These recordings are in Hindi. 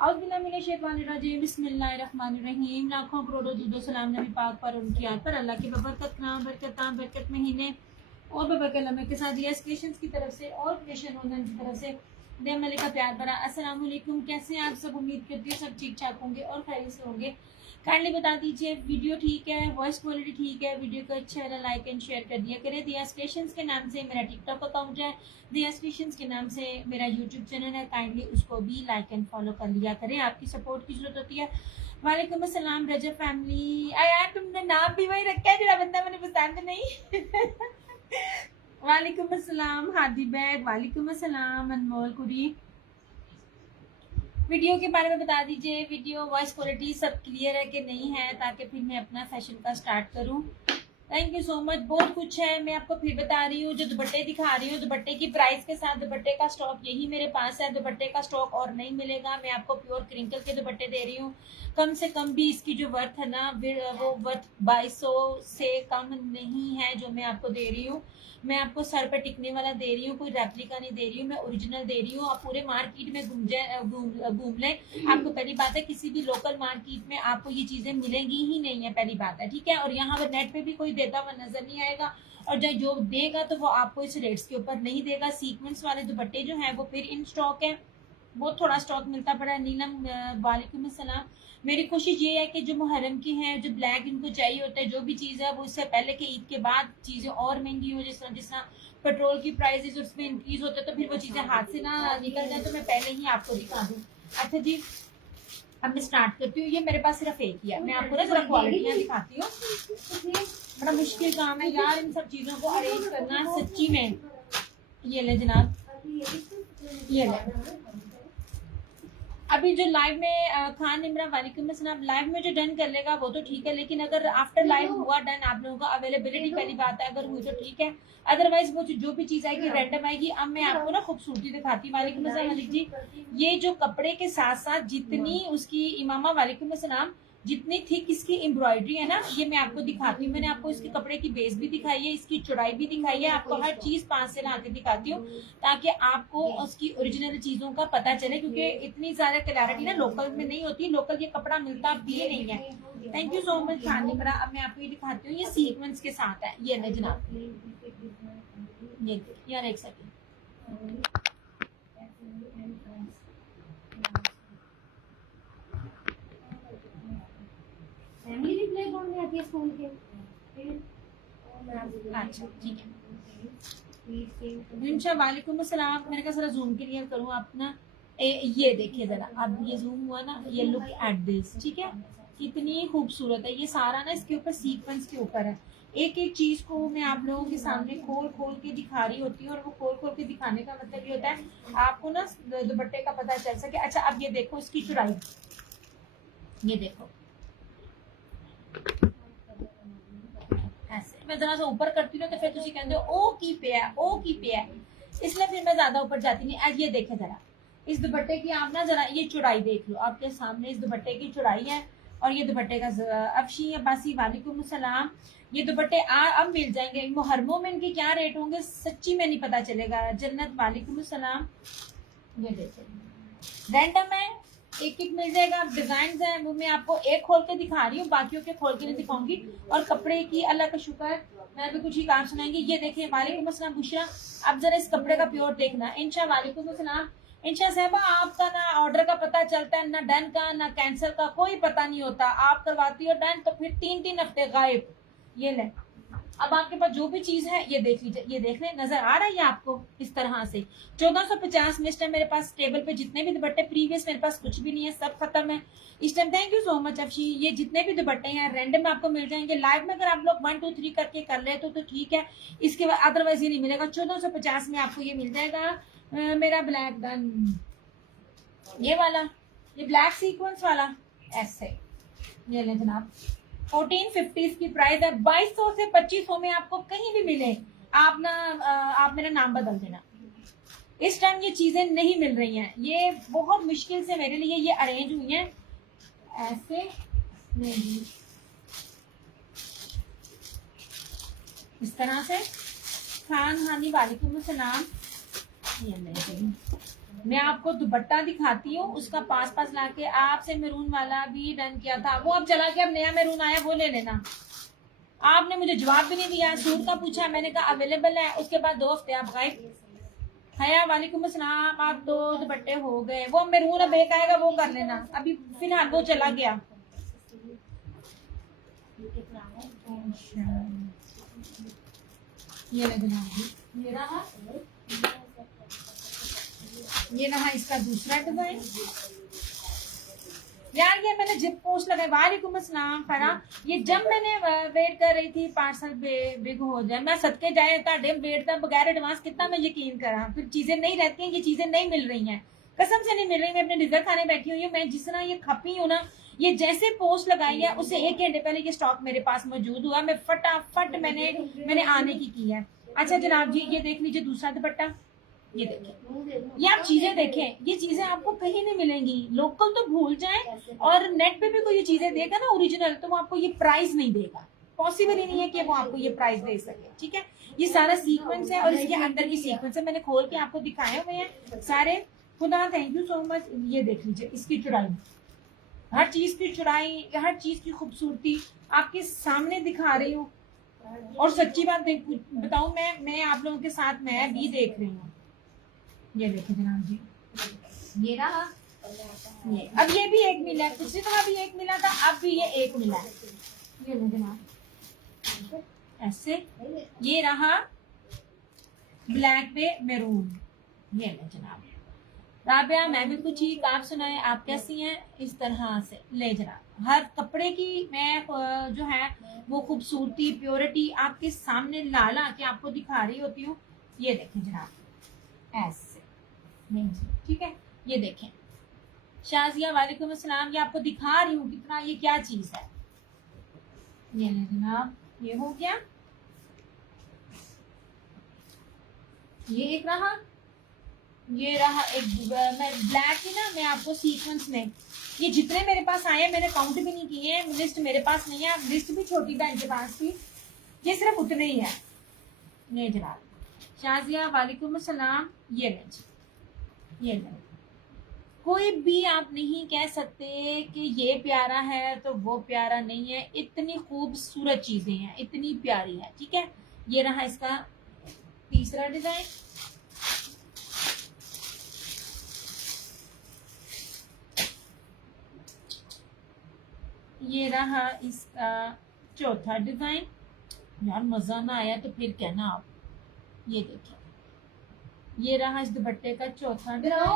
औज़ुबिल्लाहिमिनश्शैतानिर्रजीम बिस्मिल्लाहिर्रहमानिर्रहीम। लाखों करोड़ों दुरूद सलाम नबी पाक पर, उनकी याद पर। अल्लाह के बरकत महीने और बरकत लम्हे के साथ यस क्रिएशंस की तरफ से और क्रिएशन ओनर की तरफ से दे मलिक का प्यार भरा अस्सलाम वालेकुम। कैसे हैं आप सब? उम्मीद करती हूँ सब ठीक ठाक होंगे और खैरियत से होंगे। काइंडली बता दीजिए वीडियो ठीक है, वॉइस क्वालिटी ठीक है? वीडियो को अच्छा वाला लाइक एंड शेयर कर दिया करें। दियास क्रिएशंस के नाम से मेरा टिकटॉक अकाउंट है, दियास क्रिएशंस के नाम से मेरा यूट्यूब चैनल है। काइंडली उसको भी लाइक एंड फॉलो कर लिया करें, आपकी सपोर्ट की जरूरत होती है। वालेकुम अस्सलाम रजब फैमिली। यार तुमने नाम भी वही रखा है जो बंदा मैंने पसंद नहीं। वालेकुम अस्सलाम हादी बैग, वालेकुम अस्सलाम अनमोल कुरी। वीडियो के बारे में बता दीजिए, वीडियो वॉइस क्वालिटी सब क्लियर है कि नहीं है, ताकि फिर मैं अपना फैशन का स्टार्ट करूं। Thank you so much. बहुत कुछ है, मैं आपको फिर बता रही हूँ। जो दुपट्टे दिखा रही हूँ, दुपट्टे की प्राइस के साथ दुपट्टे का स्टॉक यही मेरे पास है। दुपट्टे का स्टॉक और नहीं मिलेगा। मैं आपको प्योर क्रिंकल के दुपट्टे दे रही हूँ। कम से कम भी इसकी जो वर्थ है ना, वो वर्थ 2200 से कम नहीं है जो मैं आपको दे रही हूँ। मैं आपको सर पे टिकने वाला दे रही हूँ, कोई रेप्लिका नहीं दे रही हूँ, मैं ओरिजिनल दे रही हूँ। आप पूरे मार्केट में घूम लें, आपको पहली बात है किसी भी लोकल मार्केट में आपको ये चीजें मिलेंगी ही नहीं है, पहली बात है, ठीक है। और यहाँ पर नेट पे भी कोई देता हुआ नजर नहीं आएगा, और जो देगा तो वो आपको इस रेट्स के ऊपर नहीं देगा। सीक्वेंस वाले दुपट्टे जो है वो फिर इन स्टॉक है, बहुत थोड़ा स्टॉक मिलता पड़ा है। नीलम वालेकुम अस्सलाम। मेरी कोशिश ये है कि जो मुहर्रम की हैं, जो ब्लैक इनको चाहिए होता है, जो भी चीज़ है वो इससे पहले के ईद के बाद चीज़ें और महंगी हो, जिस तरह पेट्रोल की प्राइसेस उसमें इंक्रीज होता है, तो फिर वो चीज़ें हाथ से ना निकल जाए, तो मैं पहले ही आपको दिखा दूँ। अच्छा जी, अब मैं स्टार्ट करती हूँ। ये मेरे पास सिर्फ एक ही है, मैं आपको ना जरा क्वालिटियाँ दिखाती हूँ। बड़ा मुश्किल काम है यार इन सब चीज़ों को अरेंज करना, सच्ची में। ये ले जनाब, ये ले। अभी जो लाइव में खान इमरान वालेकुम अस्सलाम, लाइव में जो डन कर लेगा वो तो ठीक है, लेकिन अगर आफ्टर लाइव हुआ डन आप लोगों का अवेलेबिलिटी पहली बात है, अगर हुई तो ठीक है, अदरवाइज वो जो भी चीज आएगी रैंडम आएगी। अब मैं आपको ना खूबसूरती दिखाती हूँ। वालेकुम अस्सलाम मलिक जी। ये जो कपड़े के साथ साथ जितनी उसकी इमामा वालेकुम अस्सलाम, जितनी थिक इसकी एम्ब्रॉयडरी है ना, ये मैं आपको दिखाती हूँ। मैंने आपको इसके कपड़े की बेस भी दिखाई है, इसकी चौड़ाई भी दिखाई है, आपको हर चीज पास से ला के दिखाती हूँ, ताकि आपको उसकी ओरिजिनल चीजों का पता चले, क्योंकि इतनी ज्यादा क्लैरिटी ना लोकल में नहीं होती। लोकल ये कपड़ा मिलता भी नहीं है। Thank you so much Khan Imran. अब मैं आपको ये दिखाती हूँ, ये सीक्वेंस के साथ है। ये ले जनाब, ये यार एक सेकंड, फैमिली रिप्लाई कौन में आती है फोन के? अच्छा ठीक है। इंशा वालेकुम अस्सलाम। मैंने कहा जरा जूम क्लियर करूँ आप ना, ये देखिए जरा, अब ये जूम हुआ ना, ये लुक एट दिस, ठीक है, कितनी खूबसूरत है। ये सारा ना इसके ऊपर सीक्वेंस के ऊपर है। एक एक चीज को मैं आप लोगों के सामने खोल खोल के दिखा रही होती हूँ, और वो खोल खोल के दिखाने का मतलब ये होता है आपको ना दुपट्टे का पता चल सके। अच्छा अब ये देखो इसकी चौड़ाई, ये देखो ऐसे मैं जरा सा ऊपर करती हूँ तो फिर तुम कहते हो ओ की पे है, ओ की पे है, इसलिए फिर मैं ज्यादा ऊपर जाती नहीं। आज ये देखे जरा इस दुपट्टे की, आप ना जरा ये चौड़ाई देख लो, आपके सामने इस दुपट्टे की चौड़ाई है, और ये दुपट्टे का अफशी अब्बासी वालेकुम सलाम। ये दुपट्टे अब मिल जाएंगे मुहर्रमों में, इनके क्या रेट होंगे सच्ची में नहीं पता चलेगा। जन्नत वालेकुम सलाम। ये देखिए रैंडम है, एक एक मिल जाएगा। डिजाइन है वो मैं आपको एक खोल के दिखा रही हूँ, बाकियों के खोल के नहीं दिखाऊंगी। और कपड़े की अल्लाह का शुक्र है, मैं अभी कुछ ही काम सुनाएंगी। ये देखिए वालेकुम अस्सलाम बुशरा। अब जरा इस कपड़े का प्योर देखना। इंशा वालेकुम अस्सलाम। इंशा साहबा, आपका ना ऑर्डर का पता चलता है, ना डन का ना कैंसिल का, कोई पता नहीं होता। आप करवाती हो डन तो फिर 3-3 हफ्ते गायब। ये ले, अब आपके पास जो भी चीज है ये देख लीजिए, ये देख लें, नजर आ रहा है आपको इस तरह से। 1450 में इस टाइम मेरे पास टेबल पे जितने भी दुपट्टे, प्रीवियस मेरे पास कुछ भी नहीं है, सब खत्म है इस time. Thank you so much Afshi. ये जितने भी दुपट्टे हैं रैंडम आपको मिल जाएंगे। लाइव में अगर आप लोग 1 2 3 करके कर ले तो ठीक है, इसके बाद अदरवाइज ये नहीं मिलेगा। 1450 में आपको ये मिल जाएगा। मेरा ब्लैक डन, ये वाला, ये ब्लैक सीक्वेंस वाला ऐसे, ये ले जनाब। 1450 की प्राइस है। 2200 से 2500 में आपको कहीं भी मिले, आप ना आप मेरा नाम बदल देना। इस टाइम ये चीजें नहीं मिल रही हैं, ये बहुत मुश्किल से मेरे लिए ये अरेंज हुई हैं ऐसे। नहीं इस तरह से। खान हानी वालेकुम सलाम। ये नहीं मैं आपको दुपट्टा दिखाती हूँ, उसका पास लाके आपसे मैरून वाला भी डन किया था, वो अब चला के अब नया मैरून आया वो ले लेना। आपने मुझे जवाब भी नहीं दिया, सूट का पूछा, मैंने कहा अवेलेबल है, उसके बाद 2 हफ्ते आप गायब। हया वालेकुम अस्सलाम, आप 2 दुपट्टे हो गए, वो मैरून अब एक आएगा वो कर लेना, अभी फिलहाल वो चला गया। ये रहा इसका दूसरा डिजाइन। यार ये मैंने जिप पोस्ट लगाई, वालेकुम अस्सलाम फरा, ये जब मैंने वेट कर रही थी पार्सल बिग हो जाए, मैं सदके जाए ताड़े वेट का बगैर एडवांस कितना मैं यकीन करा, फिर चीजें नहीं रहती हैं, ये चीजें नहीं मिल रही हैं, कसम से नहीं मिल रही। मैं अपने डिजर्ट खाने बैठी हुई हूँ, मैं जिस तरह ये खपी हूँ ना, ये जैसे पोस्ट लगाई है उससे 1 घंटे पहले ये स्टॉक मेरे पास मौजूद हुआ, मैं फटाफट मैंने आने की है। अच्छा जनाब जी, ये देख लीजिए दूसरा दुपट्टा, ये देखें, ये आप चीजें देखें, ये चीजें आपको कहीं नहीं मिलेंगी, लोकल तो भूल जाएं, और नेट पे भी कोई ये चीजें देगा ना ओरिजिनल, तो वो आपको ये प्राइस नहीं देगा, पॉसिबल ही नहीं है कि वो आपको ये प्राइस दे सके। ठीक है, ये सारा सीक्वेंस है और इसके अंदर भी सीक्वेंस है, मैंने खोल के आपको दिखाए हुए हैं सारे। खुदा थैंक यू सो मच। ये देख लीजिए इसकी चौड़ाई, हर चीज की चौड़ाई, हर चीज की खूबसूरती आपके सामने दिखा रही हूँ, और सच्ची बात बताऊं, मैं आप लोगों के साथ मैं भी देख रही हूँ। ये देखिए जनाब जी, ये रहा, ये अब ये भी एक मिला है, पिछली दफा भी एक मिला था, अब भी ये एक मिला है। ये लो जनाब, ऐसे ये रहा ब्लैक पे मैरून। ये ले जनाब, राबिया मैं भी कुछ ही, आप सुनाए आप कैसी हैं? इस तरह से ले जनाब, हर कपड़े की मैं जो है वो खूबसूरती प्योरिटी आपके सामने ला के आपको दिखा रही होती हूँ। ये देखें जनाब ऐसे, नहीं जी ठीक है, ये देखें शाजिया वालेकुम अस्सलाम, ये आपको दिखा रही हूँ कितना ये क्या चीज है। ये ले जनाब, ये हो गया, ये एक रहा, ये रहा एक, मैं ब्लैक ही ना, मैं आपको सीक्वेंस में ये जितने मेरे पास आए हैं मैंने काउंट भी नहीं किए हैं, लिस्ट मेरे पास नहीं है, लिस्ट भी छोटी बहन के पास थी, ये सिर्फ उतने ही है। ये जनाब शाजिया वालेकुम अस्सलाम, ये ले जी, ये ले, कोई भी आप नहीं कह सकते कि ये प्यारा है तो वो प्यारा नहीं है, इतनी खूबसूरत चीजें हैं, इतनी प्यारी है। ठीक है, ये रहा इसका तीसरा डिजाइन, ये रहा इसका चौथा डिजाइन। यार मजा ना आया तो फिर कहना आप। ये देखिए, ये रहा इस दुपट्टे का चौथा डिजाइन।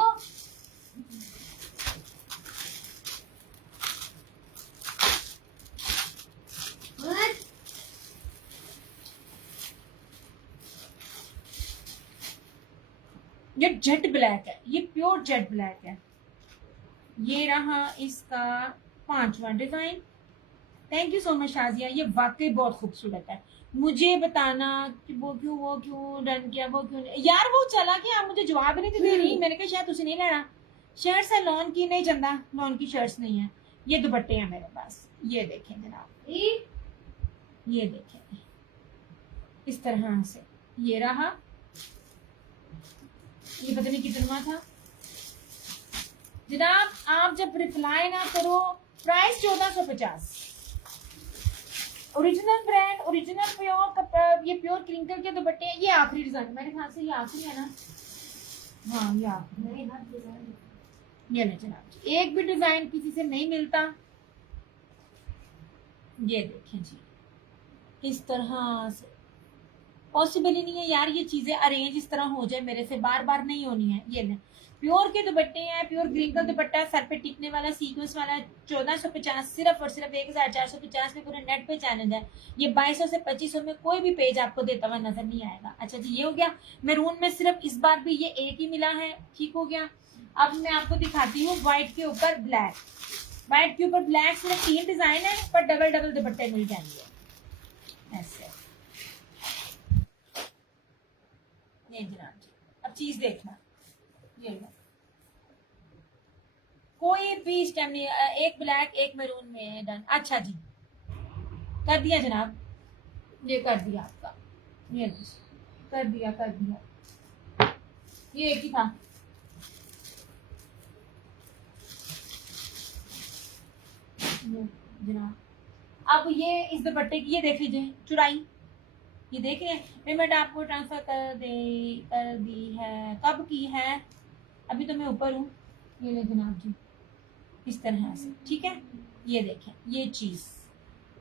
ये जेट ब्लैक है, ये प्योर जेट ब्लैक है। ये रहा इसका 5वां design. Thank you so much Shazia, ये वाकई बहुत खूबसूरत है। मुझे बताना कि वो क्यों डन किया, वो क्यों यार वो चला गया, आप मुझे जवाब नहीं दे रही। मैंने कहा शायद तुझे नहीं लेना, शर्ट्स है लॉन की, नहीं चंदा लॉन की शर्ट्स नहीं है। ये दुपट्टे हैं मेरे पास, ये देखें जनाब, ये देखें इस तरह से। ये रहा, ये पता नहीं कितना था जनाब, आप जब रिप्लाई ना करो। Price 1450, original brand, original pure, ये प्योर क्रिंकल के दुपट्टे हैं। ये आखिरी डिजाइन मेरे ख्याल से, ये आखिरी है ना, हाँ ये आखिरी। ये ले जनाब, एक भी डिजाइन किसी से नहीं मिलता। ये देखें जी, इस तरह से पॉसिबल ही नहीं है यार, ये चीजें अरेंज इस तरह हो जाए मेरे से, बार बार नहीं होनी है। ये ले प्योर के दुपट्टे हैं, प्योर क्रिंकल दुपट्टा है, सर पे टिकने वाला, सीक्वेंस वाला, 1450 सिर्फ और सिर्फ 1450 में पूरे नेट पे चैलेंज है। ये 2200 से 2500 में कोई भी पेज आपको देता हुआ नजर नहीं आएगा। अच्छा जी, ये हो गया मैरून में, सिर्फ इस बार भी ये एक ही मिला है। ठीक हो गया, अब मैं आपको दिखाती हूँ व्हाइट के ऊपर ब्लैक। व्हाइट के ऊपर ब्लैक सिर्फ 3 डिजाइन है, पर डबल डबल दुपट्टे मिल जाएंगे ऐसे। ये जनाब जी, अब चीज देखना, ये लो, कोई भी इस टाइम नहीं, एक ब्लैक एक मैरून में डन। अच्छा जी, कर दिया जनाब, ये कर दिया आपका, ये कर दिया, ये एक ही था। जनाब अब ये इस दुपट्टे की ये देख लीजिए चुड़ाई, ये देख रहे हैं। पेमेंट आपको ट्रांसफर कर दी है, कब की है? अभी तो मैं ऊपर हूँ। ये ले जनाब जी, इस तरह से, ठीक है। ये देखें,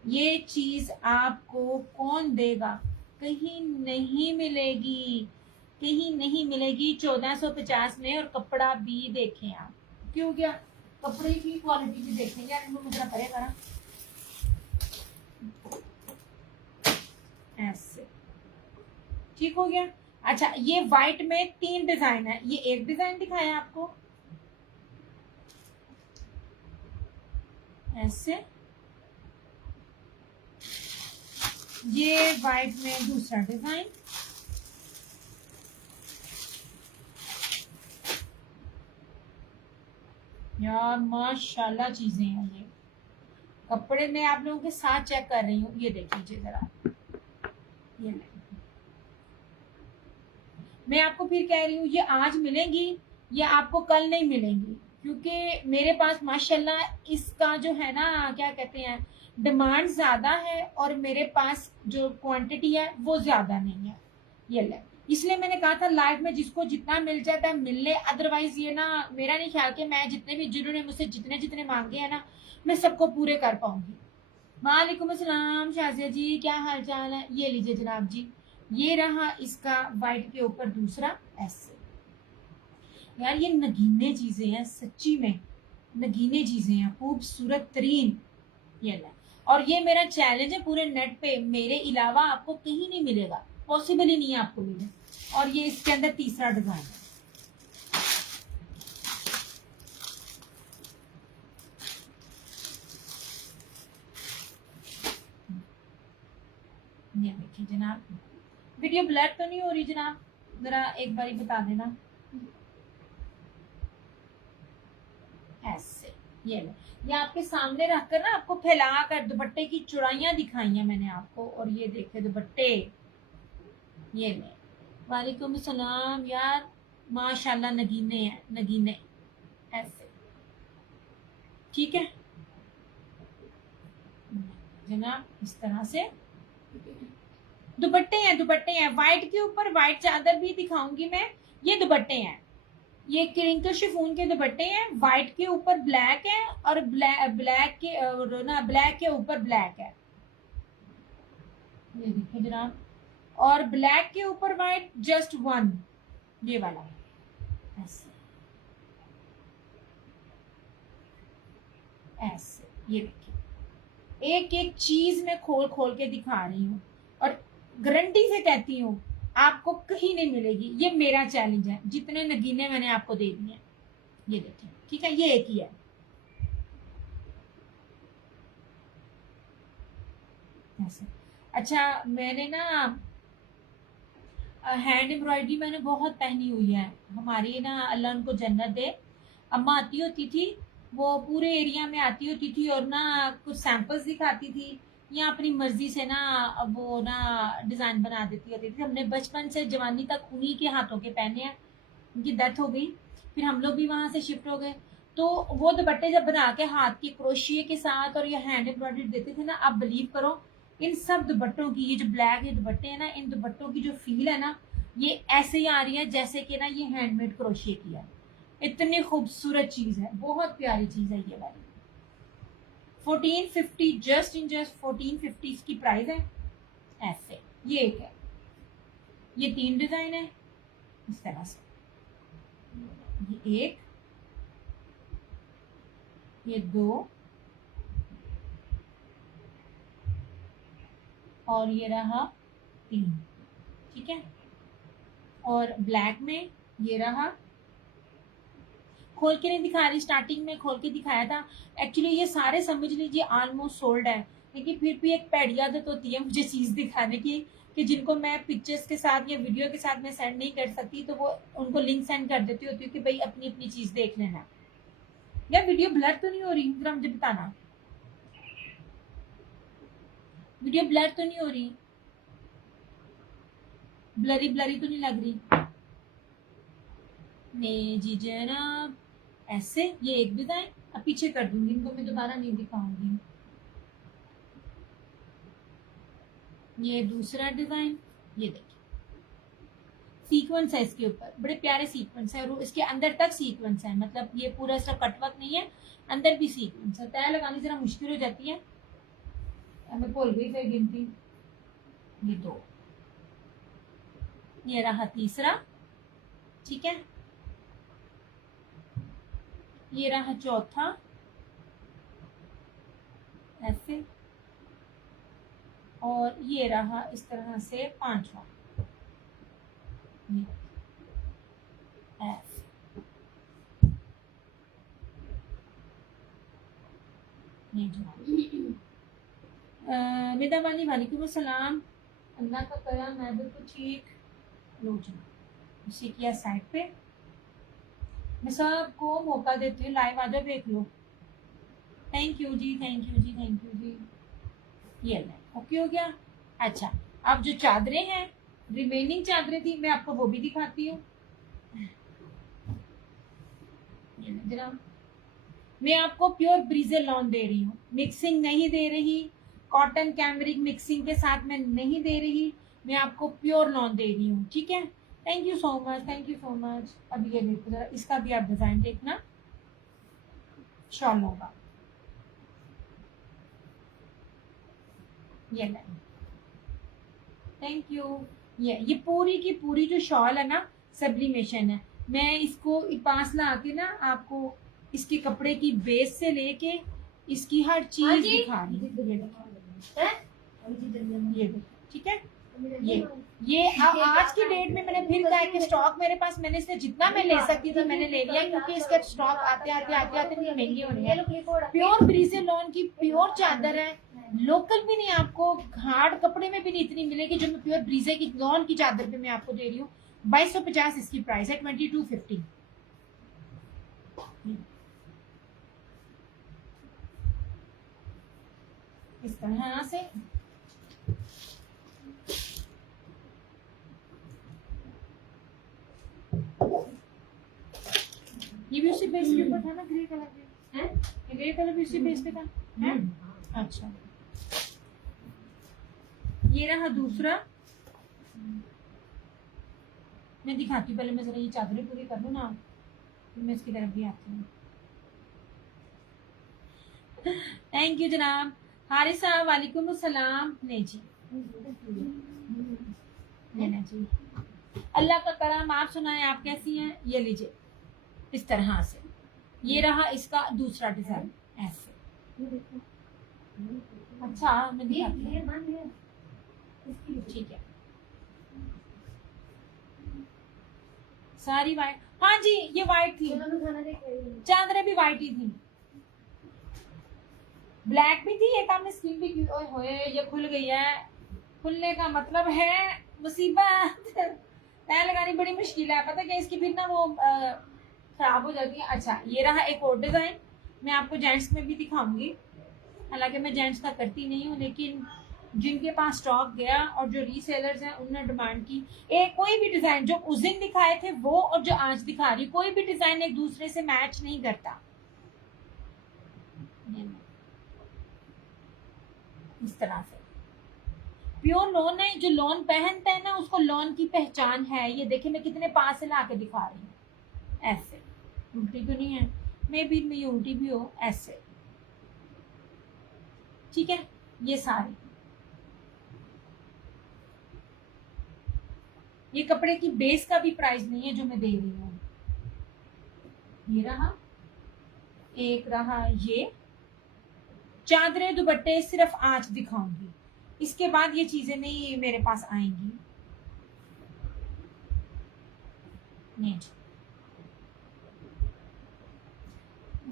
ये चीज आपको कौन देगा? कहीं नहीं मिलेगी, कहीं नहीं मिलेगी 1450 में। और कपड़ा भी देखें आप, क्यों क्या कपड़े की क्वालिटी भी देखें यार, इनको मुझे पड़ेगा ना ऐसे, ठीक हो गया। अच्छा, ये व्हाइट में 3 डिजाइन है, ये एक डिजाइन दिखाया आपको ऐसे, ये व्हाइट में दूसरा डिजाइन, यार माशाल्लाह चीजें हैं ये। कपड़े में आप लोगों के साथ चेक कर रही हूँ, ये देख लीजिए जरा, ये मैं आपको फिर कह रही हूँ ये आज मिलेंगी, ये आपको कल नहीं मिलेंगी, क्योंकि मेरे पास माशाल्लाह इसका जो है ना क्या कहते हैं डिमांड ज्यादा है और मेरे पास जो क्वांटिटी है वो ज्यादा नहीं है। ये ले, इसलिए मैंने कहा था लाइव में जिसको जितना मिल जाता है मिल ले, अदरवाइज ये ना मेरा नहीं ख्याल कि मैं जितने भी जिन्होंने मुझसे जितने जितने मांगे हैं ना मैं सबको पूरे कर पाऊंगी। वालेकुम अस्सलाम शाजिया जी, क्या हाल चाल है? ये लीजिए जनाब जी, ये रहा इसका व्हाइट के ऊपर दूसरा ऐसे। यार ये नगीने चीजें हैं, सच्ची में नगीने चीजें हैं, खूबसूरत तरीन। ये ला, और ये मेरा चैलेंज है पूरे नेट पे, मेरे अलावा आपको कहीं नहीं मिलेगा, पॉसिबल ही नहीं है आपको मिले। और ये इसके अंदर तीसरा डिजाइन है, ये देखिए जनाब। वीडियो ब्लर तो नहीं हो रही जनाब? जरा एक बारी बता देना ऐसे। ये आपके सामने रखकर ना आपको फैला कर दुपट्टे की चुड़ाइयां दिखाई हैं मैंने आपको, और ये देखे दुपट्टे, ये ले। वालेकुम सलाम यार, माशाल्लाह नगीने हैं, नगीने ऐसे, ठीक है जनाब। इस तरह से दुपट्टे हैं व्हाइट के ऊपर, व्हाइट चादर भी दिखाऊंगी मैं। ये दुपट्टे हैं, ये क्रिंकल शिफॉन के दुपट्टे हैं, व्हाइट के ऊपर ब्लैक है और ब्लैक के ऊपर ब्लैक है, ये देखिए जनाब। और ब्लैक के ऊपर व्हाइट जस्ट वन, ये वाला ऐसे ऐसे, ये देखिए। एक एक चीज मैं खोल खोल के दिखा रही हूँ और गारंटी से कहती हूँ आपको कहीं नहीं मिलेगी। ये मेरा चैलेंज है, जितने नगीने मैंने आपको दे दिए, ये देखिए, ठीक है। ये एक ही है ऐसे। अच्छा, मैंने ना हैंड एम्ब्रॉयडरी मैंने बहुत पहनी हुई है। हमारी ना अल्लाह उनको जन्नत दे, अम्मा आती होती थी, वो पूरे एरिया में आती होती थी और ना कुछ सैंपल्स दिखाती थी, या अपनी मर्जी से ना वो ना डिजाइन बना देती होती थी। हमने बचपन से जवानी तक उन्हीं के हाथों के पहने हैं, उनकी डेथ हो गई, फिर हम लोग भी वहां से शिफ्ट हो गए। तो वो दुपट्टे जब बना के हाथ के क्रोशिए के साथ और ये हैंड एम्ब्रॉयडरी देते थे ना, आप बिलीव करो इन सब दुपट्टों की, ये जो ब्लैक ये दुपट्टे हैं ना, इन दुपट्टों की जो फील है ना, ये ऐसे ही आ रही है जैसे कि ना ये हैंडमेड क्रोशिए की है। इतनी खूबसूरत चीज है, बहुत प्यारी चीज है ये वाली। 1450, जस्ट इन जस्ट 1450 इसकी प्राइस है ऐसे। ये एक है, ये 3 डिजाइन है इस तरह से, ये एक, ये 2 और ये रहा 3, ठीक है। और ब्लैक में ये रहा, खोल के नहीं दिखा रही, स्टार्टिंग में खोल के दिखाया था। एक्चुअली ये सारे समझ लीजिए ऑलमोस्ट सोल्ड है, लेकिन फिर भी एक पैड़ी आदत होती है मुझे चीज दिखाने की, कि जिनको मैं पिक्चर्स के साथ या वीडियो के साथ मैं सेंड नहीं कर सकती, तो वो उनको लिंक सेंड कर देती होती हूँ कि भाई अपनी अपनी चीज देख लेना। यार वीडियो ब्लर तो नहीं हो रही, जरा मुझे बताना, वीडियो ब्लर तो नहीं हो रही, ब्लरी ब्लरी तो नहीं लग रही? नहीं जी जनाब, ऐसे। ये एक डिजाइन अब पीछे कर दूंगी इनको, मैं दोबारा नहीं दिखाऊंगी। ये दूसरा डिजाइन, ये देखिए सीक्वेंस है इसके ऊपर, बड़े प्यारे सीक्वेंस है और इसके अंदर तक सीक्वेंस है, मतलब ये पूरा सिर्फ कटवर्क नहीं है, अंदर भी सीक्वेंस है। तय लगानी जरा मुश्किल हो जाती है, मैं भूल गई फिर गिनती। ये 2, ये रहा तीसरा, ठीक है, ये रहा चौथा ऐसे, और ये रहा इस तरह से 5वां ऐसे। मिदा वाली वालेकुम अस्सलाम, अल्लाह का करम, मैं बिल्कुल ठीक। लो जी, इसी किया साइड पे, मैं सबको मौका देती हूँ, लाइव आ जाओ देख लो। थैंक यू जी, थैंक यू जी, थैंक यू जी। ये ले, ओके हो गया। अच्छा, अब जो चादरें हैं, रिमेनिंग चादरें थी, मैं आपको वो भी दिखाती हूँ। जरा मैं आपको प्योर ब्रीजल लॉन दे रही हूँ, मिक्सिंग नहीं दे रही, कॉटन कैमरिक मिक्सिंग के साथ मैं नहीं दे रही, मैं आपको प्योर लॉन दे रही हूँ, ठीक है। Thank you so much, thank you so much. अब ये देखो जरा, इसका भी आप डिजाइन देखना, शॉल होगा ये ले, थैंक यू। ये पूरी की पूरी जो शॉल है ना, सब्लिमेशन है। मैं इसको पास ला के ना आपको इसके कपड़े की बेस से लेके इसकी हर चीज दिखा रही हूँ, ये ठीक है। ये आज की डेट में मैंने फिर कहा कि स्टॉक मेरे पास, मैंने इससे जितना मैं ले सकती थी मैंने ले लिया, क्योंकि इसका स्टॉक आते आते आते आते नहीं महंगी हो रही है। प्योर ब्रीजल लॉन की प्योर चादर है, लोकल भी नहीं, आपको हार्ड कपड़े में भी नहीं इतनी मिलेगी जो मैं प्योर ब्रीजे की लॉन की चादर पे मैं आपको दे रही हूँ। 2250 इसकी प्राइस है, 2250 इस तरह से। ये भी उसी बेस के ऊपर था ना, ग्रे कलर पे है, ग्रे कलर भी उसी बेस पे था है। अच्छा, ये रहा दूसरा, मैं दिखाती हूँ, पहले मैं जरा ये चादरें पूरी कर लूँ ना, फिर मैं इसकी तरफ भी आती हूँ। थैंक यू जनाब हारिसा, वालेकुम अस्सलाम। नहीं जी, लेना जी, अल्लाह का करम, आप सुनाएं, आप कैसी हैं। ये लीजिए इस तरह से, ये रहा इसका दूसरा डिजाइन ऐसे। अच्छा, मैं दिखाती हूँ, ठीक है, सारी वाइट, हाँ जी ये वाइट थी, चादरें भी वाइट ही थी, ब्लैक भी थी, एक आपने स्किन भी की। ओए होए, ये खुल गई है, खुलने का मतलब है मुसीबत। तय लगानी बड़ी मुश्किल है, पता क्या, इसकी फिर ना वो खराब हो जाती है। अच्छा, ये रहा एक और डिजाइन, मैं आपको जेंट्स में भी दिखाऊंगी, हालांकि मैं जेंट्स का करती नहीं हूँ, लेकिन जिनके पास स्टॉक गया और जो रीसेलर्स हैं उन्होंने डिमांड की, एक कोई भी डिजाइन जो उस दिन दिखाए थे वो और जो आज दिखा रही, कोई भी डिजाइन एक दूसरे से मैच नहीं करता। इस तरह से प्योर लॉन है, जो लॉन पहनता है ना उसको लॉन की पहचान है। ये देखिए मैं कितने पास से ला के दिखा रही हूँ, ऐसे उल्टी तो नहीं है, मे बी मैं उल्टी भी हो, ऐसे, ठीक है। ये सारी, ये कपड़े की बेस का भी प्राइस नहीं है जो मैं दे रही हूँ। ये रहा एक, रहा ये चादरें दुपट्टे सिर्फ आज दिखाऊंगी, इसके बाद ये चीजें नहीं मेरे पास आएंगी। नहीं,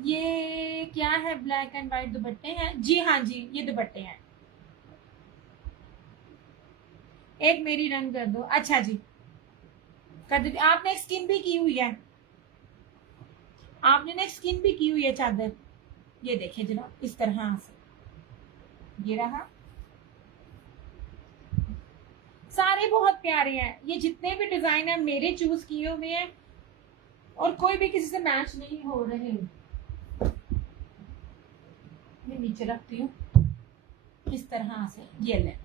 ये क्या है, ब्लैक एंड व्हाइट दुपट्टे हैं जी, हाँ जी ये दुपट्टे हैं। एक मेरी रन कर दो, अच्छा जी कर दो। आपने स्किन भी की हुई है, आपने ना स्किन भी की हुई है चादर, ये देखिए जनाब इस तरह से, ये रहा, सारे बहुत प्यारे हैं। ये जितने भी डिजाइन है मेरे चूज किए हुए हैं और कोई भी किसी से मैच नहीं हो रहे। मैं नीचे रखती हूँ इस तरह से, ये ले।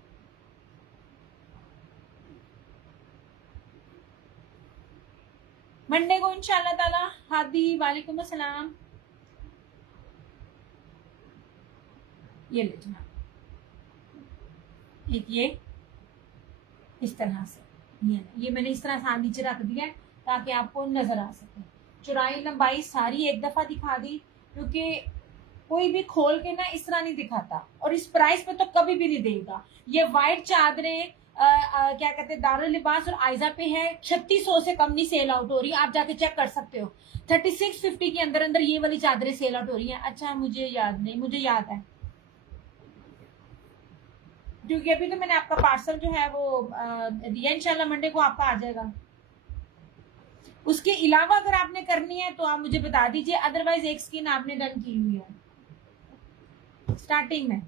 मंडे को इंशाल्लाह ताला। हादी वालेकुम अस्सलाम। ये ले जनाब, एक ये इस तरह से, ये मैंने इस तरह से नीचे रख दिया है ताकि आपको नजर आ सके। चौड़ाई लंबाई सारी एक दफा दिखा दी, क्योंकि कोई भी खोल के ना इस तरह नहीं दिखाता, और इस प्राइस पे तो कभी भी नहीं देगा। ये वाइट चादरें क्या कहते हैं, दारुल लिबास और आयजा पे है, 3600 से कम नहीं सेल आउट हो रही, आप जाके चेक कर सकते हो। 3650 के अंदर अंदर ये वाली चादरें सेल आउट हो रही हैं। अच्छा मुझे याद नहीं, मुझे याद है, क्योंकि अभी तो मैंने आपका पार्सल जो है वो दिया, इंशाल्लाह मंडे को आपका आ जाएगा। उसके अलावा अगर आपने करनी है तो आप मुझे बता दीजिए, अदरवाइज एक स्किन आपने डन की हुई है स्टार्टिंग में।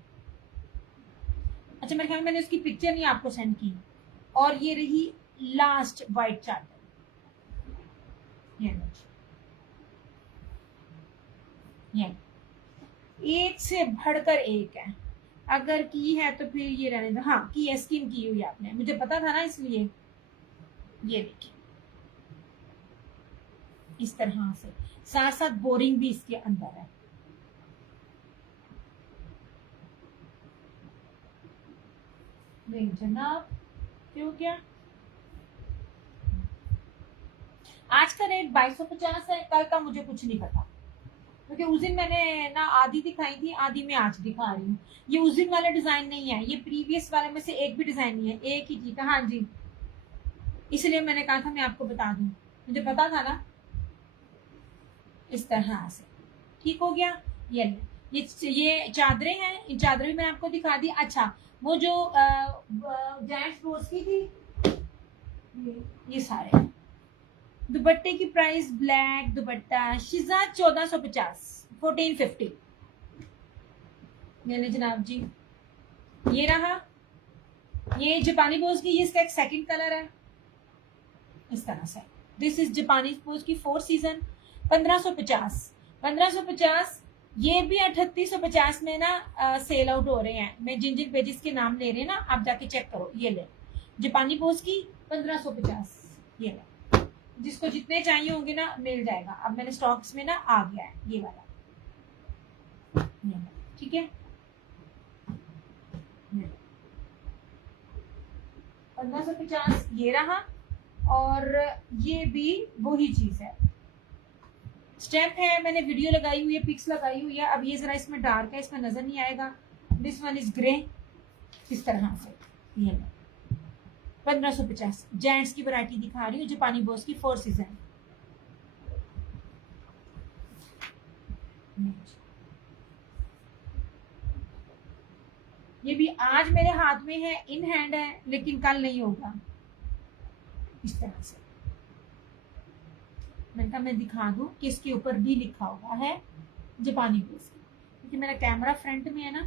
अच्छा मेरे ख्याल में मैंने उसकी पिक्चर नहीं आपको सेंड की। और ये रही लास्ट वाइट चादर, ये एक से बढ़कर एक है, अगर की है तो फिर ये रहने दो। हाँ की है, स्किन की हुई आपने, मुझे पता था ना इसलिए। ये देखिए इस तरह से, साथ साथ बोरिंग भी इसके अंदर है। नहीं जनाब, क्यों क्या? आज का रेट 2250 है, कल का मुझे कुछ नहीं पता, क्योंकि उस दिन मैंने ना आधी दिखाई थी, आधी मैं आज दिखा रही हूँ। ये उस दिन वाला डिजाइन नहीं है, ये प्रीवियस वाले में से एक भी डिजाइन नहीं है, एक ही चीज। हाँ जी, इसलिए मैंने कहा था मैं आपको बता दूं, मुझे पता था ना। इस तरह से ठीक हो गया। ये चादरें हैं, इन चादरें भी मैंने आपको दिखा दी। अच्छा वो जो जेंट्स रोज की थी, ये सारे दुपट्टे की प्राइस, ब्लैक दुपट्टा शिजा 1450, 1450। मैंने जनाब जी ये रहा, ये जापानी बोस की, ये इसका एक सेकंड कलर है इस तरह से। दिस इज जापानी बोस की 4 सीजन, 1550। 1550 ये भी 3850 में ना सेल आउट हो रहे हैं। मैं जिन जिन पेजेस के नाम ले रहे हैं ना, आप जाके चेक करो। ये ले जापानी बोस की 1550, ये ले, जिसको जितने चाहिए होंगे ना मिल जाएगा। अब मैंने स्टॉक्स में ना आ गया है ये वाला, ठीक है। 1550 ये रहा, और ये भी वही चीज है, स्टेप है। मैंने वीडियो लगाई हुई है, पिक्स लगाई हुई है। अब ये जरा इसमें डार्क है, इसमें नजर नहीं आएगा। दिस वन इज ग्रे, इस तरह से। ये 1550 जेंट्स की वैरायटी दिखा रही हूँ, जापानी बॉस की 4 सीजन। ये भी आज मेरे हाथ में है, इन हैंड है, लेकिन कल नहीं होगा। इस तरह से मैंने कहा मैं दिखा दूं कि इसके ऊपर भी लिखा हुआ है जापानी बॉस की, क्योंकि मेरा कैमरा फ्रंट में है ना।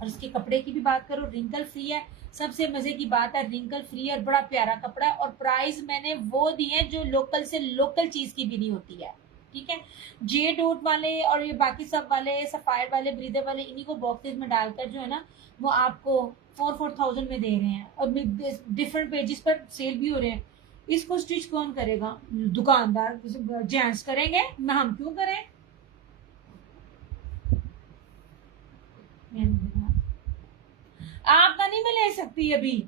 और इसके कपड़े की भी बात करो, रिंकल फ्री है। सबसे मजे की बात है, रिंकल फ्री और बड़ा प्यारा कपड़ा है। और प्राइस मैंने वो दिए हैं जो लोकल से लोकल चीज की भी नहीं होती है, ठीक है। जे डॉट वाले और ये बाकी सब वाले, सफायर वाले, ब्रीदर वाले, इन्हीं को बॉक्सेस में डालकर जो है ना वो आपको 4,000 में दे रहे हैं, और डिफरेंट पेजेस पर सेल भी हो रहे हैं। इसको स्टिच कौन करेगा? दुकानदार जेंट्स करेंगे, हम क्यों करें? आपका नहीं मैं ले सकती, अभी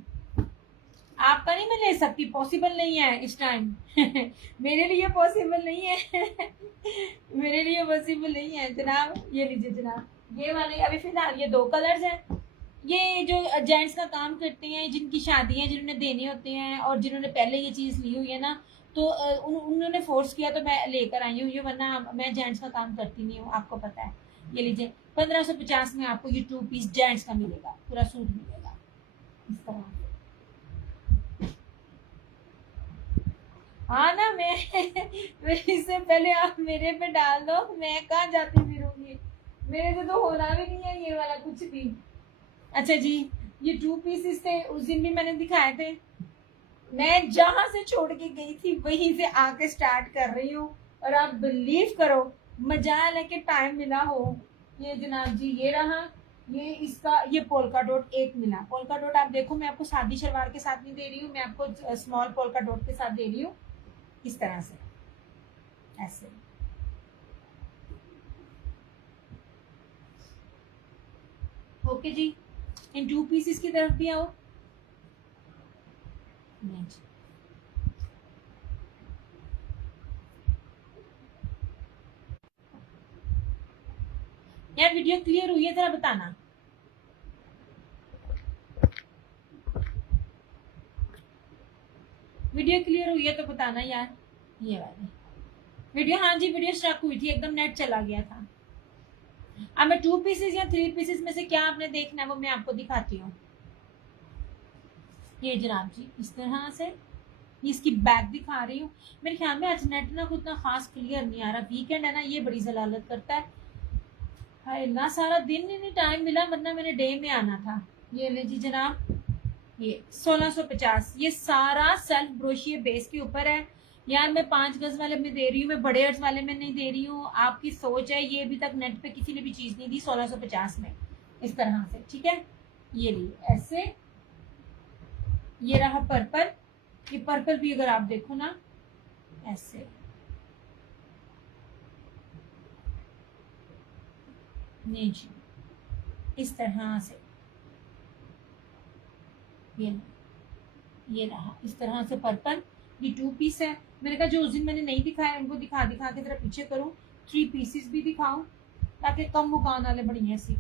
आपका नहीं मैं ले सकती, पॉसिबल नहीं है इस टाइम। मेरे लिए पॉसिबल नहीं है। मेरे लिए पॉसिबल नहीं है जनाब। ये लीजिए जनाब, ये वाले अभी फिलहाल ये 2 कलर्स हैं। ये जो जेंट्स का काम करते हैं, जिनकी शादी है, जिन्होंने देने होते हैं, और जिन्होंने पहले ये चीज ली हुई है ना, तो उन्होंने फोर्स किया तो मैं लेकर आई हूँ ये, वरना मैं जेंट्स का काम करती नहीं हूँ, आपको पता है। ये लीजिए 1550 में आपको ये 2 पीस जेंट्स का मिलेगा, पूरा सूट मिलेगा इस तरह। हाँ ना, मैं इससे पहले आप मेरे पे डाल दो, मैं कहाँ जाती फिरूंगी, मेरे से तो होना भी नहीं है ये वाला कुछ भी। अच्छा जी, ये 2 पीसेस थे, उस दिन भी मैंने दिखाए थे। मैं जहां से छोड़ के गई थी वहीं से आके स्टार्ट कर रही हूँ, और आप बिलीव करो, मजाल है कि टाइम मिला हो ये जनाब जी ये रहा, ये इसका ये पोल्का डॉट एक मिला। पोल्का डॉट आप देखो, मैं आपको सादी शलवार के साथ नहीं दे रही हूँ, मैं आपको स्मॉल पोल्का डॉट के साथ दे रही हूँ, इस तरह से ऐसे। ओके जी, इन 2 पीसेस की तरफ भी आओ। नहीं जी, यार वीडियो क्लियर हुई है, जरा बताना। वीडियो क्लियर हुई है तो बताना यार। ये वाली वीडियो, हाँ जी वीडियो स्ट्रक हुई थी, एकदम नेट चला गया था। अब मैं 2 पीसेस या 3 पीसेस में से क्या आपने देखना है वो मैं आपको दिखाती हूँ। ये जनाब जी इस तरह से, ये इसकी बैक दिखा रही हूँ। मेरे ख्याल में आज नेट ना उतना खास क्लियर नहीं आ रहा, वीकेंड है ना, ये बड़ी जलालत करता है। हाय ना, सारा दिन ही नहीं टाइम मिला, वरना मैंने डे में आना था। ये ले जी जनाब, ये 1650, ये सारा सेल्फ ब्रोशियर बेस के ऊपर है। यार मैं 5 गज वाले में दे रही हूँ, मैं बड़े अर्ज वाले में नहीं दे रही हूँ, आपकी सोच है। ये अभी तक नेट पे किसी ने भी चीज नहीं दी 1650 में इस तरह से, ठीक है। ये ली ऐसे, ये रहा पर्पल, ये पर्पल भी अगर आप देखो ना ऐसे, नहीं जी इस तरह से, ये रहा इस तरह से पर्पल। ये 2 पीस है। मैंने कहा जो उस दिन मैंने नहीं दिखाया उनको दिखा दिखा के जरा पीछे करूं, 3 पीसेस भी दिखाऊं ताकि कम मुकान वाले बढ़िया सी।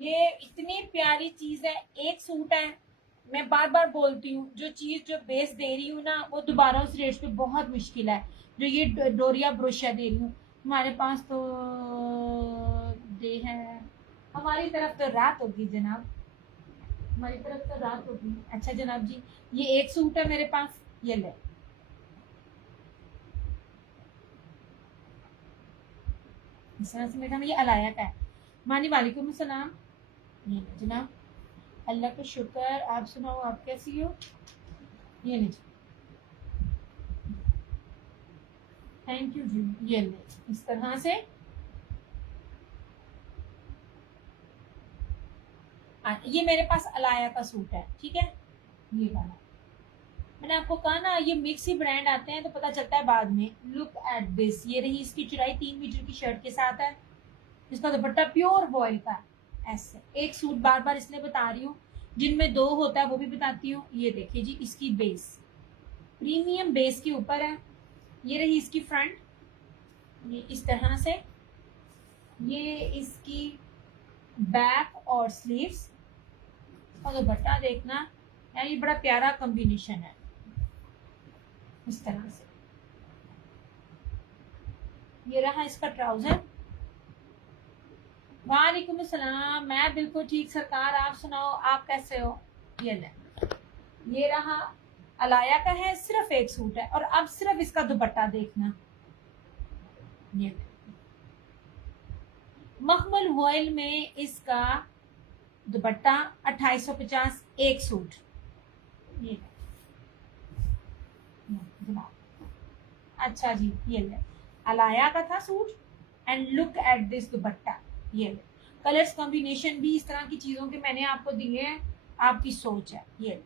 ये इतनी प्यारी चीज है, एक सूट है। मैं बार बार बोलती हूँ, जो चीज जो बेस दे रही हूँ ना वो दोबारा उस रेट पे बहुत मुश्किल है। जो ये डोरिया ब्रोशिया दे रही हूँ, हमारे पास तो डे है, हमारी तरफ तो रात होगी जनाब, हमारी तरफ तो रात होगी। अच्छा जनाब जी, ये एक सूट है मेरे पास, ये ले। इस तरह से मेरे ख्याल में ये अलाया का है। मानी वालेकुम सलाम। ये ले जनाब, अल्लाह का शुक्र, आप सुनाओ आप कैसी हो। ये ले, थैंक यू जी। ये ले इस तरह से, ये मेरे पास अलाया का सूट है, ठीक है। ये वाला मैंने आपको कहा ना, ये मिक्स ही ब्रांड आते हैं तो पता चलता है बाद में। लुक एट दिस, ये रही इसकी चुराई, 3 मीटर की शर्ट के साथ है। इसका दुपट्टा प्योर वॉइल का है। ऐसे एक सूट बार बार इसलिए बता रही हूँ, जिनमें 2 होता है वो भी बताती हूँ। ये देखिए जी, इसकी बेस प्रीमियम बेस के ऊपर है। ये रही इसकी फ्रंट, ये इस तरह से, ये इसकी बैक और स्लीव्स, और दुपट्टा देखना यार, ये बड़ा प्यारा कॉम्बिनेशन है इस तरह से। ये रहा इसका ट्राउजर। वालेकुम अस्सलाम, मैं बिल्कुल ठीक सरकार, आप सुनाओ आप कैसे हो। ये ले, ये रहा अलाया का है, सिर्फ एक सूट है। और अब सिर्फ इसका दुपट्टा देखना, ये मखमल वॉयल में इसका दुपट्टा 2850, एक सूट। ये अच्छा जी, ये ले अलाया का था suit, and look at this दुपट्टा। ये ले कलर्स कॉम्बिनेशन भी इस तरह की चीजों के मैंने आपको दिए हैं, आपकी सोच है। ये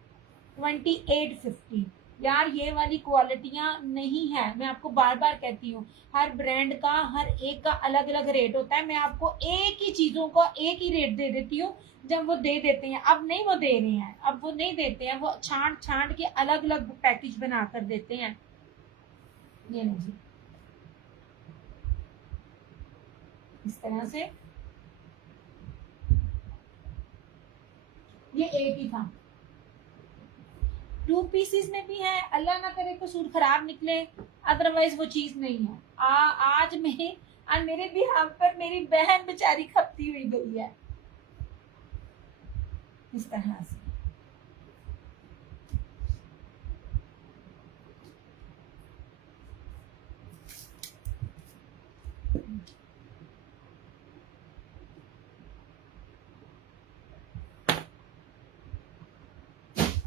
2850, यार ये वाली क्वालिटियां नहीं है, मैं आपको बार बार कहती हूँ। हर ब्रांड का हर एक का अलग अलग रेट होता है, मैं आपको एक ही चीजों को एक ही रेट दे देती हूँ जब वो दे देते हैं। अब नहीं वो दे रहे हैं, अब वो नहीं देते हैं, वो छांट छांट के अलग अलग पैकेज बना कर देते हैं। ये लीजिए इस तरह से, ये एक ही था। 2 पीसेस में भी है, अल्लाह ना करे तो सूट खराब निकले, अदरवाइज वो चीज नहीं है। आज मेरे भी हाथ पर मेरी बहन बेचारी खपती हुई गई है इस तरह से।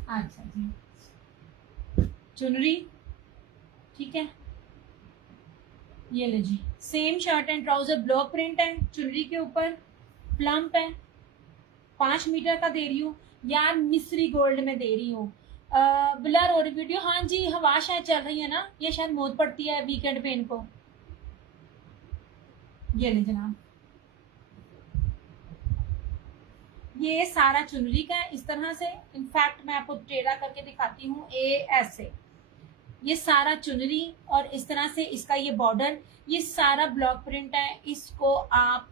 अच्छा जी, चुनरी ठीक है, ये ले जी, same shirt and trouser, block print है चुनरी के ऊपर, प्लम्प है, 5 मीटर का दे रही हूँ यार, मिस्री गोल्ड में दे रही हूँ। ब्लर और वीडियो, हाँ जी हवा शायद चल रही है ना, ये शायद मौत पड़ती है वीकेंड पे इनको। ये ले जनाब, ये सारा चुनरी का है इस तरह से। इनफैक्ट मैं आपको टेढ़ा करके दिखाती हूँ, ऐसे ये सारा चुनरी और इस तरह से इसका ये बॉर्डर, ये सारा ब्लॉक प्रिंट है। इसको आप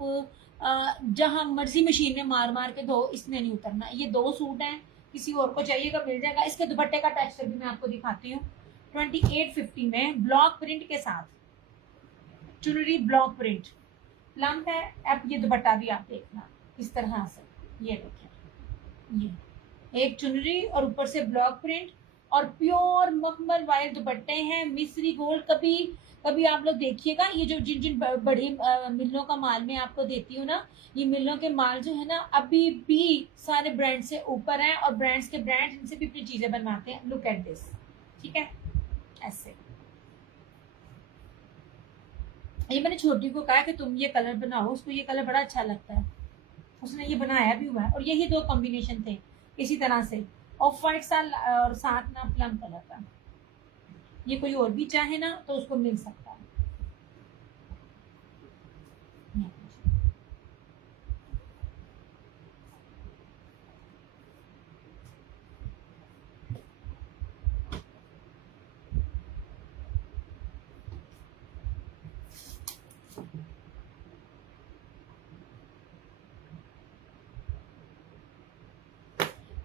जहां मर्जी मशीन में मार मार के धो, इसमें नहीं उतरना। ये 2 सूट हैं, किसी और को चाहिएगा मिल जाएगा। इसके दुपट्टे का टेक्सचर भी मैं आपको दिखाती हूँ। 2850 में ब्लॉक प्रिंट के साथ चुनरी, ब्लॉक प्रिंट, लंप है। अब ये दुपट्टा भी आप देखना इस तरह से, ये देखिए, ये एक चुनरी और ऊपर से ब्लॉक प्रिंट और प्योर मखमल वाले दुपट्टे हैं, मिस्री गोल्ड। कभी कभी आप लोग देखिएगा, ये जो जिन जिन बड़ी मिलों का माल मैं आपको देती हूँ ना, ये मिलों के माल जो है ना अभी भी सारे ब्रांड से ऊपर हैं, और ब्रांड्स के ब्रांड इनसे भी अपनी चीजें बनवाते हैं। लुक एट दिस, ठीक है, ऐसे। ये मैंने छोटी को कहा कि तुम ये कलर बनाओ, उसको ये कलर बड़ा अच्छा लगता है, उसने ये बनाया भी हुआ है। और यही 2 कॉम्बिनेशन थे इसी तरह से, ऑफ वाइट सा और साथ ना प्लम कलर का। ये कोई और भी चाहे ना तो उसको मिल सकता है।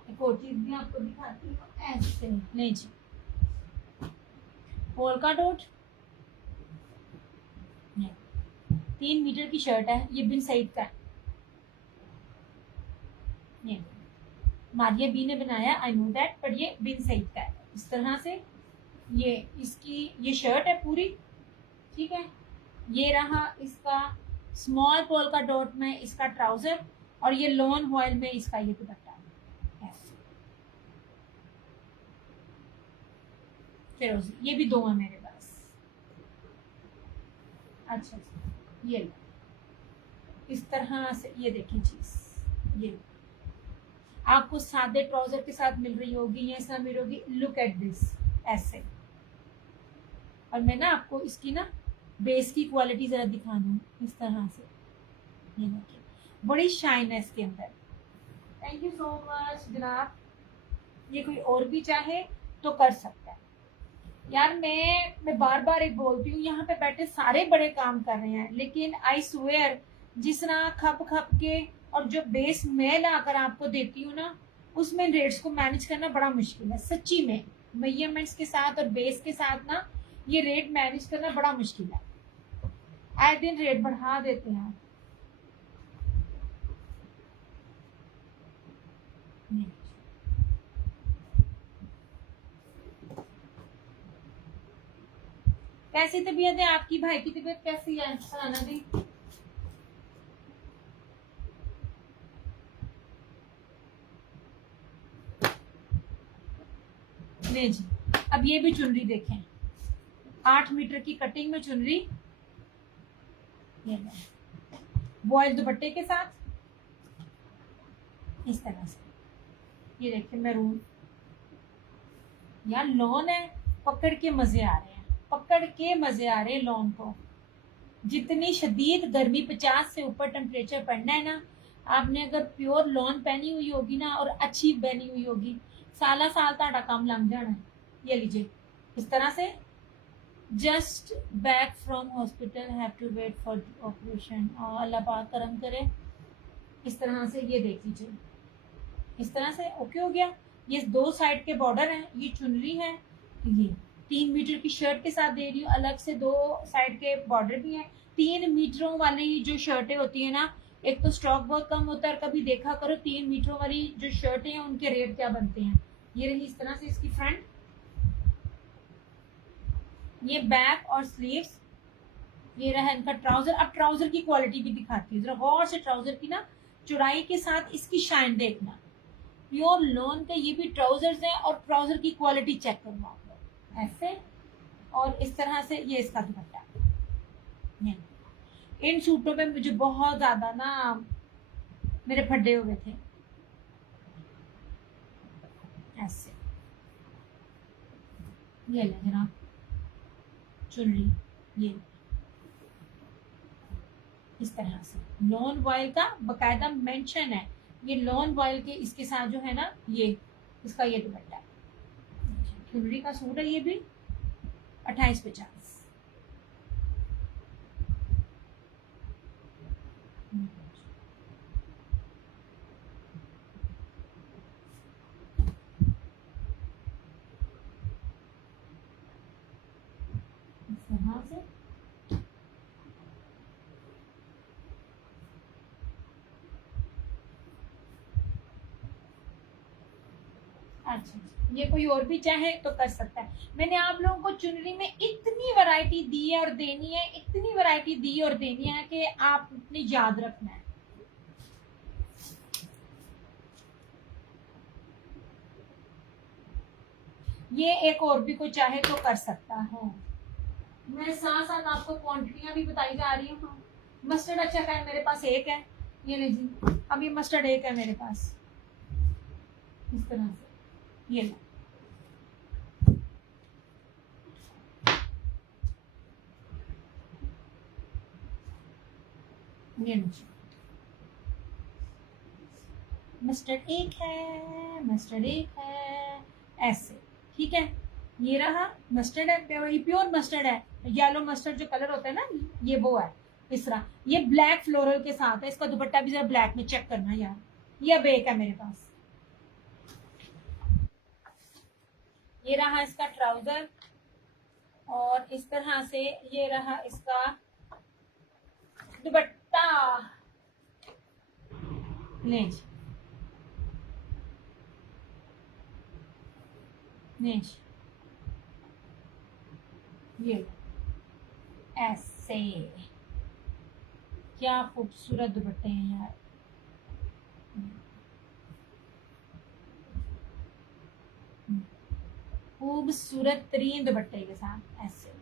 एक और चीज भी आपको दिखाती हूँ, ऐसे नहीं जी, पोल्का डॉट, 3 मीटर की शर्ट है, ये बिन सईद का है। ये मारिया बी ने बनाया, आई नो दैट, पर ये बिन सईद का है इस तरह से। ये इसकी ये शर्ट है पूरी, ठीक है। ये रहा इसका स्मॉल पोल्का डॉट में इसका ट्राउजर, और ये लॉन वॉयल में इसका ये दुपट्टा है। फिरोजी, ये भी 2 है मेरे पास। अच्छा, ये इस तरह से, ये देखिए चीज, ये आपको सादे ट्राउजर के साथ मिल रही होगी, या ऐसा मिल होगी। लुक एट दिस, ऐसे। और मैं ना आपको इसकी ना बेस की क्वालिटी जरा दिखा दूँ इस तरह से, ये देखिए, बड़ी शाइन है इसके अंदर। थैंक यू सो मच जनाब। ये कोई और भी चाहे तो कर सकता है यार। मैं बार बार एक बोलती हूँ, यहाँ पे बैठे सारे बड़े काम कर रहे हैं, लेकिन आई स्वेयर जिस तरह खप खप के और जो बेस मैं लाकर आपको देती हूँ ना, उसमें रेट्स को मैनेज करना बड़ा मुश्किल है सच्ची में। मेजरमेंट्स के साथ और बेस के साथ ना ये रेट मैनेज करना बड़ा मुश्किल है। आए दिन रेट बढ़ा देते हैं। कैसी तबीयत है आपकी? भाई की तबीयत कैसी है? सराना दी। ले जी, अब ये भी चुनरी देखें, 8 मीटर की कटिंग में चुनरी, बॉयल दुपट्टे के साथ इस तरह से। ये देखिए मैरून, यार लॉन है, पकड़ के मजे आ रहे हैं, पकड़ के मजे आ रहे हैं लॉन को। जितनी शदीद गर्मी, 50 से ऊपर टेम्परेचर पड़ना है ना, आपने अगर प्योर लॉन पहनी हुई होगी ना और अच्छी पहनी हुई होगी, साला साल ताड़ा काम लंघ जाना है। ये लीजिए इस तरह से, just back from hospital, have to wait for operation, और अल्लाह पाक करम करे। इस तरह से ये देख लीजिए, इस तरह से ओके हो गया। ये 2 साइड के बॉर्डर हैं, ये चुनरी है, ये 3 मीटर की शर्ट के साथ दे रही हूँ, अलग से 2 साइड के बॉर्डर भी हैं। 3 मीटरों वाली जो शर्टें होती है ना, एक तो स्टॉक बहुत कम होता है, कभी देखा करो 3 मीटरों वाली जो शर्टें हैं उनके रेट क्या बनते हैं। ये रही इस तरह से इसकी फ्रंट, ये बैक और स्लीव्स, ये रहा इनका ट्राउजर। अब ट्राउजर की क्वालिटी भी दिखाती हूँ, जरा गौर से ट्राउजर की ना चौड़ाई के साथ इसकी शाइन देखना। प्योर लॉन के ये भी ट्राउजर्स हैं, और ट्राउजर की क्वालिटी चेक करो आप लोग, ऐसे और इस तरह से ये इसका दुपट्टा। इन सूटों में मुझे बहुत ज्यादा ना मेरे फड्डे हुए थे ऐसे। ये ले जनाब चुनरी, ये इस तरह से लॉन वॉयल का बकायदा मेंशन है। ये लॉन वॉयल के इसके साथ जो है ना ये इसका ये दुपट्टा है। चुनरी का सूट है ये भी 2850। से अच्छा, ये कोई और भी चाहे तो कर सकता है। मैंने आप लोगों को चुनरी में इतनी वैरायटी दी है और देनी है, इतनी वैरायटी दी और देनी है कि आपने याद रखना है। ये एक और भी कोई चाहे तो कर सकता है। मैं साथ साथ आपको क्वांटिटियां भी बताई जा रही हूँ। मस्टर्ड अच्छा है मेरे पास एक है, ये लीजिए। अब ये मस्टर्ड एक है मेरे पास इस तरह से, ये मस्टर्ड एक है, मस्टर्ड एक है ऐसे, ठीक है। ये रहा मस्टर्ड है, प्योर मस्टर्ड है। येलो मस्टर्ड जो कलर होता है ना ये वो है इस तरह। ये ब्लैक फ्लोरल के साथ है, इसका दुपट्टा भी जरा ब्लैक में चेक करना यार। ये अब एक है मेरे पास। ये रहा इसका ट्राउजर और इस तरह से ये रहा इसका दुपट्टा। ये ऐसे क्या खूबसूरत दुपट्टे हैं यार। खूबसूरत तरीन दुपट्टे के साथ ऐसे।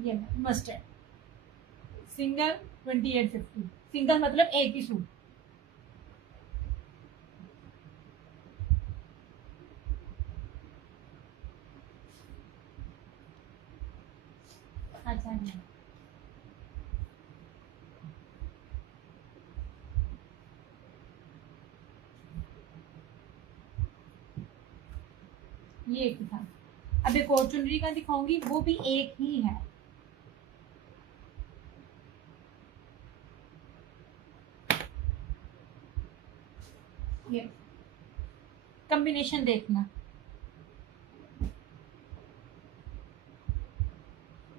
ये मस्टर्ड सिंगल 2850। सिंगल मतलब एक ही सूट। अच्छा ये एक था। अब एक और चुनरी का दिखाऊंगी, वो भी एक ही है। ये कॉम्बिनेशन देखना,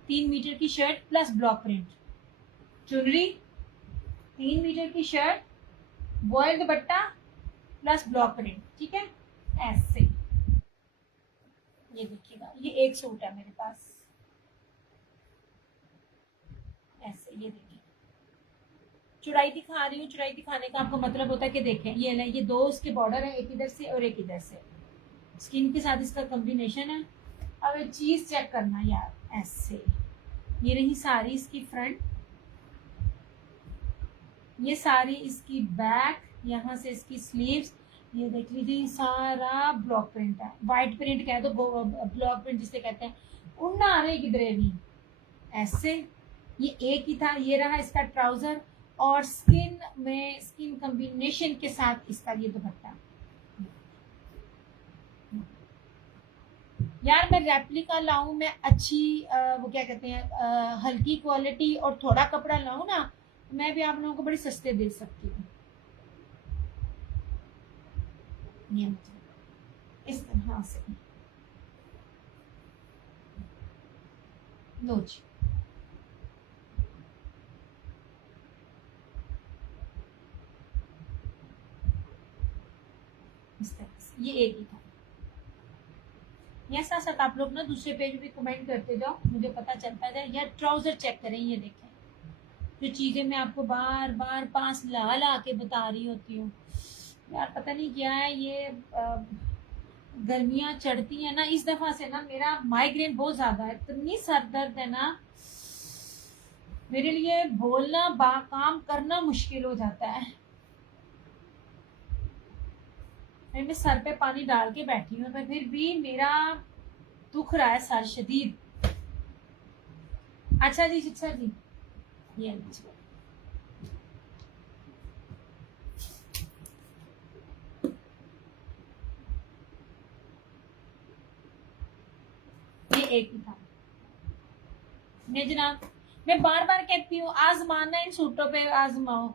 3 मीटर की शर्ट प्लस ब्लॉक प्रिंट चुनरी, 3 मीटर की shirt, voile dupatta plus block print, ठीक है ऐसे। ये देखिएगा ये एक सूट है मेरे पास ऐसे। ये देखिए चुड़ाई दिखा रही हूँ। चुड़ाई दिखाने का आपको मतलब होता है कि देखें ये ना, ये दो इसके बॉर्डर है, एक इधर से और एक इधर से, स्किन के साथ इसका कॉम्बिनेशन है। अब ये चीज चेक करना यार ऐसे। ये रही सारी इसकी फ्रंट, ये सारी इसकी बैक, यहाँ से इसकी स्लीव्स। ये देख लीजिए सारा ब्लॉक प्रिंट है, व्हाइट प्रिंट कह दो, ब्लॉक प्रिंट जिसे कहते हैं। उड़ना आ रही किधरे भी ऐसे। ये एक ही था। ये रहा इसका ट्राउजर और स्किन में स्किन कॉम्बिनेशन के साथ इसका ये दुपट्टा। यार मैं रेप्लिका लाऊं, मैं अच्छी वो क्या कहते हैं हल्की क्वालिटी और थोड़ा कपड़ा लाऊं ना, मैं भी आप लोगों को बड़ी सस्ते दे सकती हूँ। इस तरह से लो जी। इस तरह से ये एक ही था। साथ साथ आप लोग ना दूसरे पेज भी कमेंट करते जाओ, मुझे पता चलता जाए। यार ट्राउजर चेक करें, ये देखें जो चीजें मैं आपको बार बार पास ला ला के बता रही होती हूँ। यार पता नहीं क्या है ये गर्मियां चढ़ती है ना, इस दफा से ना मेरा माइग्रेन बहुत ज्यादा है, इतनी सर दर्द है ना, मेरे लिए बोलना काम करना मुश्किल हो जाता है। मैं सर पे पानी डाल के बैठी हूँ, पर फिर भी मेरा दुख रहा है सर शदीद। अच्छा जी, शिक्षा जी, ये एक ही था। नहीं जनाब, मैं बार बार कहती हूँ आजमाना, इन सूटों पे आजमाओ।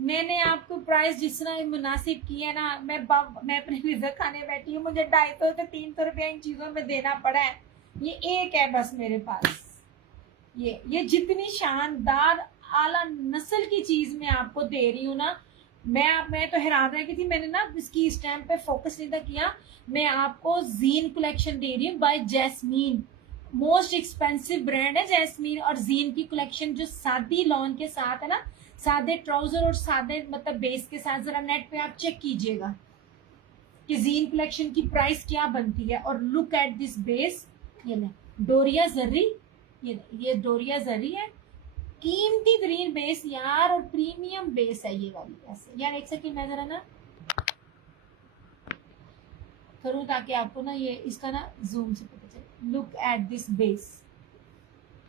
मैंने आपको प्राइस जिस तरह मुनासिब किया ना, मैं अपने रिजक खाने बैठी हूँ, मुझे 250 से 300 रुपया इन चीजों में देना पड़ा है। ये एक है बस मेरे पास। ये जितनी शानदार आला नस्ल की चीज मैं आपको दे रही हूँ ना, मैं तो हैरान रह गई थी। मैंने ना इसकी इस टाइम पे फोकस नहीं था किया। मैं आपको जीन कलेक्शन दे रही हूँ by Jasmine. Most expensive brand है जैस्मीन, और जीन की कलेक्शन जो सादी लॉन के साथ है ना, सादे ट्राउजर और सादे मतलब बेस के साथ, जरा नेट पे आप चेक कीजिएगा कि जीन कलेक्शन की प्राइस क्या बनती है। और लुक एट दिस बेस, ये ले डोरिया जर्री, ये डोरिया जर्री है, कीमती तरीन बेस यार, और प्रीमियम बेस है ये वाली। ऐसे यार एक सेकंड मैं जरा ना करूं ताकि आपको ना ये इसका ना जूम से पता चले। लुक एट दिस बेस,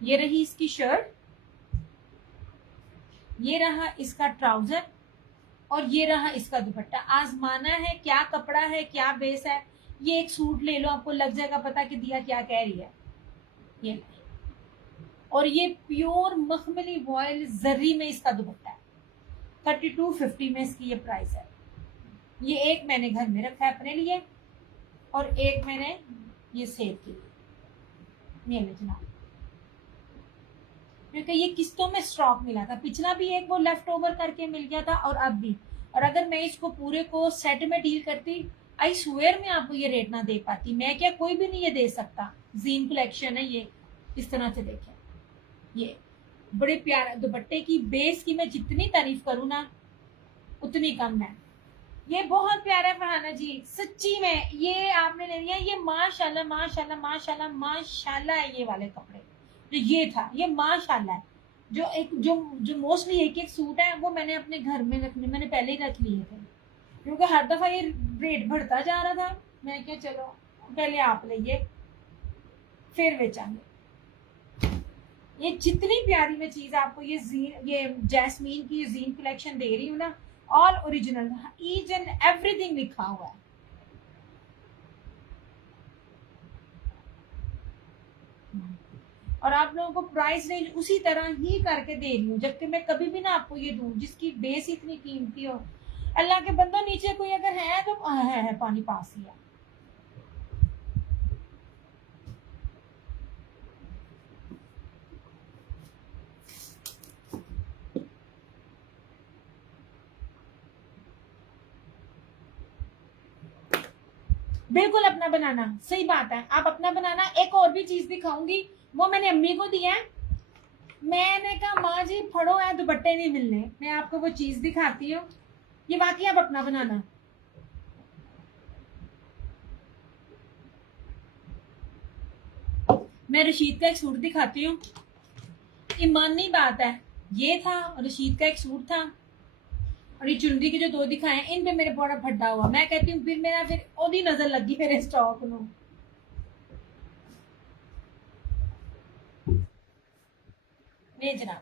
ये रही इसकी शर्ट, ये रहा इसका ट्राउजर, और ये रहा इसका दुपट्टा। आजमाना है क्या कपड़ा है, क्या बेस है। ये एक सूट ले लो, आपको लग जाएगा पता कि दिया क्या कह रही है। ये और ये प्योर मखमली वॉयल जर्री में इसका दुपट्टा है। 3250 में इसकी ये प्राइस है। ये एक मैंने घर में रखा है अपने लिए, और एक मैंने ये सेल के लिए। ये जनाब, क्योंकि ये किस्तों में स्टॉक मिला था, पिछला भी एक वो लेफ्ट ओवर करके मिल गया था, और अब भी। और अगर मैं इसको पूरे को सेट में डील करती, आई स्वेयर में आपको ये रेट ना दे पाती। मैं क्या, कोई भी नहीं ये दे सकता। जीन कलेक्शन है ये, इस तरह से देखें। ये बड़े प्यारे दुपट्टे की बेस की मैं जितनी तारीफ करूँ ना उतनी कम है। ये बहुत प्यारा है फरहाना जी, सच्ची में। ये आपने ले लिया, ये माशाल्लाह माशाल्लाह माशाल्लाह माशाल्लाह है। ये वाले कपड़े जो ये था, ये माशाल्लाह है। जो मोस्टली एक सूट है वो मैंने अपने घर में रखने, मैंने पहले ही रख लिए थे, क्योंकि हर दफा ये रेट बढ़ता जा रहा था। मैं क्या, चलो पहले आप लिए फिर बेचेंगे। ये जितनी प्यारी मैं चीज आपको ये जैस्मीन की जीन कलेक्शन दे रही हूँ ना, all original, each and everything लिखा हुआ है। और आप लोगों को प्राइस रेंज उसी तरह ही करके दे रही हूँ, जबकि मैं कभी भी ना आपको ये दूं जिसकी बेस इतनी कीमती हो। अल्लाह के बंदो, नीचे कोई अगर है तो है पानी पास ही है। बिल्कुल अपना बनाना, सही बात है, आप अपना बनाना। एक और भी चीज दिखाऊंगी, वो मैंने अम्मी को दिया है। मैंने कहा माँ जी फड़ो है, दुपट्टे नहीं मिलने। मैं आपको वो चीज दिखाती हूँ, ये बाकी आप अपना बनाना। मैं रशीद का एक सूट दिखाती हूँ, ईमानी बात है। ये था रशीद का एक सूट था, और ये चुनरी के जो दो दिखाए इन पे मेरे बड़ा फड्डा हुआ। मैं कहती हूँ फिर मेरा फिर ओदी नजर लगी मेरे स्टॉक नु। नहीं जनाब,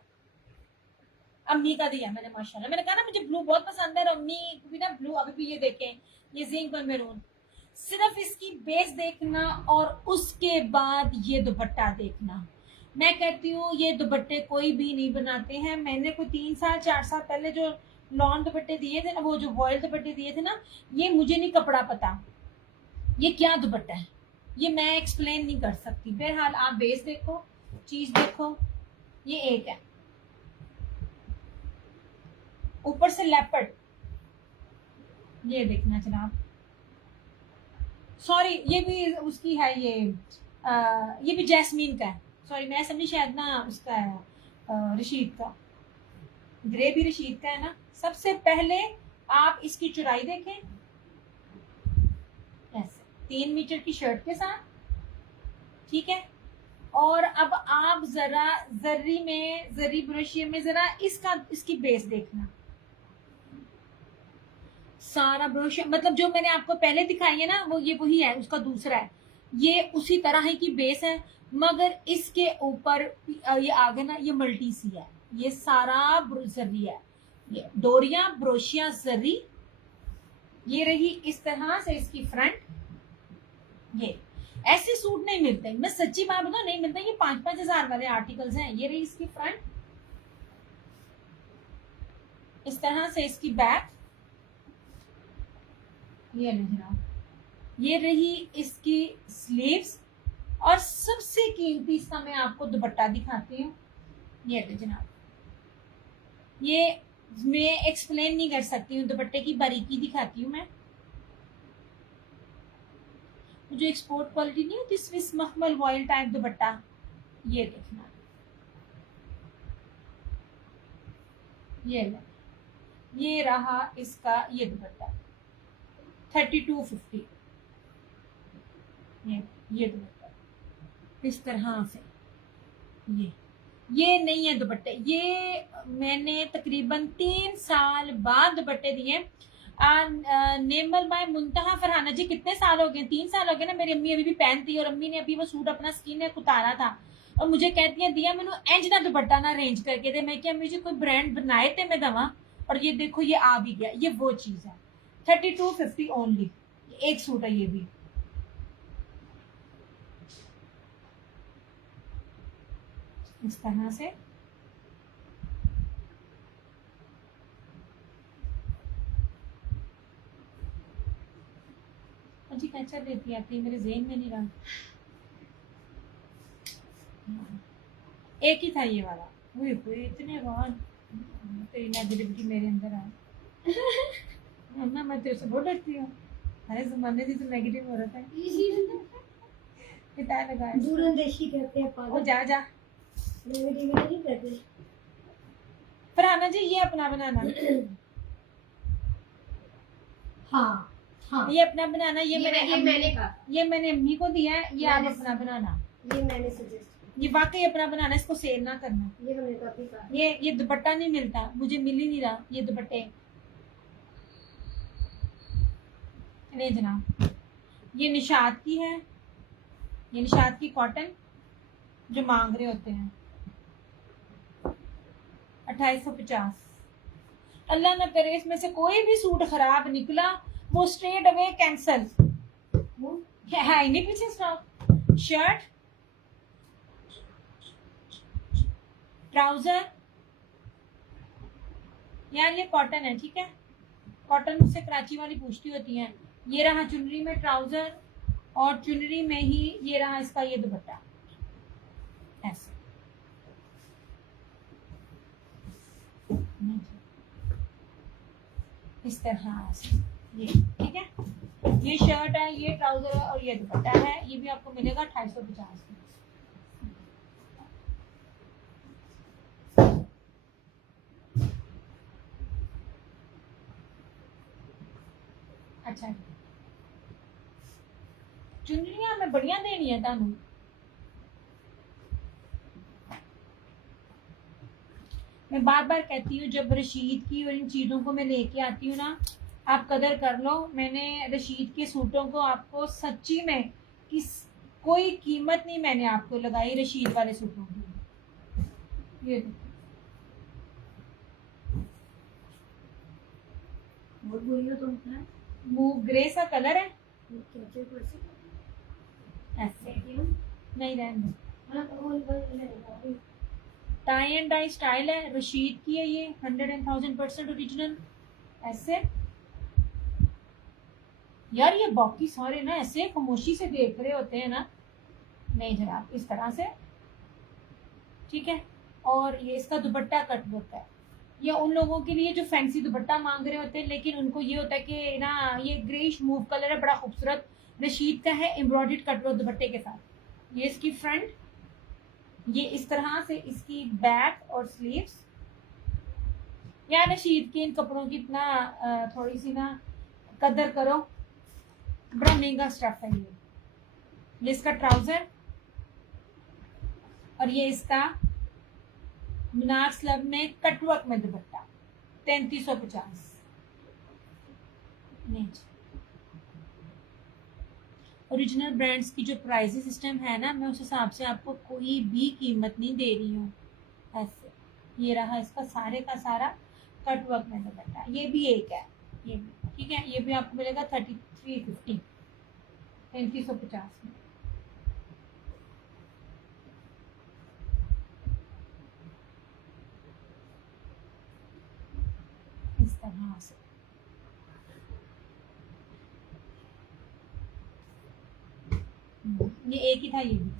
अम्मी का दिया मैंने माशाल्लाह। मैंने कहा ना मुझे ब्लू बहुत पसंद है, और अम्मी भी ना ब्लू। अभी भी ये देखें, ये जिंक और मेरून। सिर्फ इसकी बेस देखना और उसके बाद ये दुपट्टा देखना। मैं कहती हूँ ये दुपट्टे कोई भी नहीं बनाते हैं। मैंने कोई 3 साल 4 साल पहले जो लॉन दुपट्टे दिए थे ना, वो जो वॉयल दुपट्टे दिए थे ना, ये मुझे नहीं कपड़ा पता ये क्या दुपट्टा है, ये मैं एक्सप्लेन नहीं कर सकती। बहरहाल आप बेस देखो, चीज देखो। ये एक है, ऊपर से लेपर्ड, ये देखना जनाब। सॉरी, ये भी उसकी है, ये भी जैस्मीन का है। सॉरी, मैं समझी शायद ना उसका है रशीद का। ग्रे भी रशीद का है ना। सबसे पहले आप इसकी चौड़ाई देखें, ऐसे 3 मीटर की शर्ट के साथ, ठीक है। और अब आप जरा जरी ब्रोशिया में जरा इसकी बेस देखना। सारा ब्रोशिया मतलब जो मैंने आपको पहले दिखाई है ना, वो ये वही है, उसका दूसरा है, ये उसी तरह ही की बेस है, मगर इसके ऊपर ये आगे ना ये मल्टी सी है, ये सारा जरी है, ये डोरिया ब्रोशिया जरी। ये रही इस तरह से इसकी फ्रंट। ये ऐसे सूट नहीं मिलते, मैं सच्ची बात बताऊं, नहीं मिलते, ये 5-5 हजार वाले आर्टिकल्स हैं। ये रही इसकी फ्रंट, इस तरह से इसकी बैक, ये जनाब, ये रही इसकी स्लीव्स, और सबसे कीमती इसका मैं आपको दुपट्टा दिखाती हूँ। ये जनाब, ये मैं एक्सप्लेन नहीं कर सकती हूँ, दुपट्टे की बारीकी दिखाती हूँ मैं। जो एक्सपोर्ट क्वालिटी नहीं होती, स्विस मखमल वॉयल टाइप दुपट्टा, ये देखना, ये रहा इसका ये दुपट्टा 3250। ये दुपट्टा इस तरह से, ये नहीं है दुपट्टे, ये मैंने तकरीबन 3 साल बाद दुपट्टे दिए। नेमल बाय मुंतहा फरहाना जी, कितने साल हो गए? 3 साल हो गए ना। मेरी अम्मी अभी भी पहनती है, और अम्मी ने अभी वो सूट अपना स्किन ने उतारा था, और मुझे कहती है दिया मैंने इंज ना दुपट्टा ना अरेंज करके दे। मैं क्या मुझे कोई ब्रांड बनाए थे मैं दवा, और ये देखो ये आ भी गया। ये वो चीज है, 3250 ओनली, एक सूट है ये भी। इस तरह से जी कैसा देती आती है, मेरे ज़हन में नहीं रहा। एक ही था ये वाला, वो इतने बाद तेरी नेगेटिविटी मेरे अंदर आए ना। मैं तेरे से बहुत डरती हूँ, हर जमाने से तो नेगेटिव हो रहा था। पिता लगाया दूरंदेशी कहते हैं पागल। ओ जा जा, नेगेटिव नहीं कहते। फरहाना जी ये अपना बनाना। हाँ हाँ, ये अपना बनाना, ये मैंने कहा, ये मैंने अम्मी को दिया है, ये आप अपना बनाना। ये मैंने सजेस्ट, ये वाकई अपना बनाना, इसको सेल ना करना। ये हमने काफी कहा। ये दुपट्टा नहीं मिलता, मुझे मिल ही नहीं रहा ये दुपट्टे। ले जनाब, ये निशात की है, ये निशात की कॉटन जो मांग रहे होते हैं 2850। अल्लाह ना करे इसमें से कोई भी सूट खराब निकला, वो स्ट्रेट अवे कैंसल है ही नहीं पीछे स्टॉक। शर्ट, ट्राउजर, यार ये कॉटन है, ठीक है, कॉटन मुझसे कराची वाली पूछती होती हैं। ये रहा चुनरी में ट्राउजर, और चुनरी में ही ये रहा इसका ये दुपट्टा, ऐसे। इस तरह से ये, ठीक है, ये शर्ट है, ये ट्राउजर है, और ये दुपट्टा है। ये भी आपको मिलेगा 2850 में। अच्छा, चुनरियां मैं बढ़िया देनी है तानू। मैं बार बार कहती हूँ, जब रशीद की और इन चीज़ों को मैं लेके आती हूँ ना, आप कदर कर लो। मैंने रशीद के सूटों को आपको सच्ची में कोई कीमत नहीं मैंने आपको लगाई रशीद वाले सूटों की। ये बहुत बोलियो तुम है, मूव ग्रे सा कलर है, कैसे कैसे ऐसे नहीं रहने। हां तो वो ले टाई एंड डाई स्टाइल है, रशीद की है ये, 100% ओरिजिनल। ऐसे यार ये बाकी सारे ना ऐसे खामोशी से देख रहे होते हैं ना, नहीं जनाब, इस तरह से, ठीक है। और ये इसका दुपट्टा कट वर्क है, ये उन लोगों के लिए जो फैंसी दुपट्टा मांग रहे होते हैं, लेकिन उनको ये होता है कि ना ये ग्रेइश मूव कलर है, बड़ा खूबसूरत रशीद का है, एम्ब्रॉयडर्ड कट वर्क दुपट्टे के साथ। ये इसकी फ्रंट, ये इस तरह से इसकी बैक और स्लीव्स। यार रशीद के इन कपड़ों की इतना थोड़ी सी ना कदर करो, बड़ा महंगा स्टफ है ये इसका ट्राउजर और ये इसका मीनार स्लब में कटवर्क में दुपट्टा 3350। ओरिजिनल ब्रांड्स की जो प्राइसिंग सिस्टम है ना, मैं उस हिसाब से आपको कोई भी कीमत नहीं दे रही हूँ। ऐसे ये रहा इसका सारे का सारा कटवर्क में दुपट्टा। ये भी एक है, ये भी ठीक है। ये भी आपको मिलेगा 3350 3350 में। इस तरह से ये एक ही था ये भी।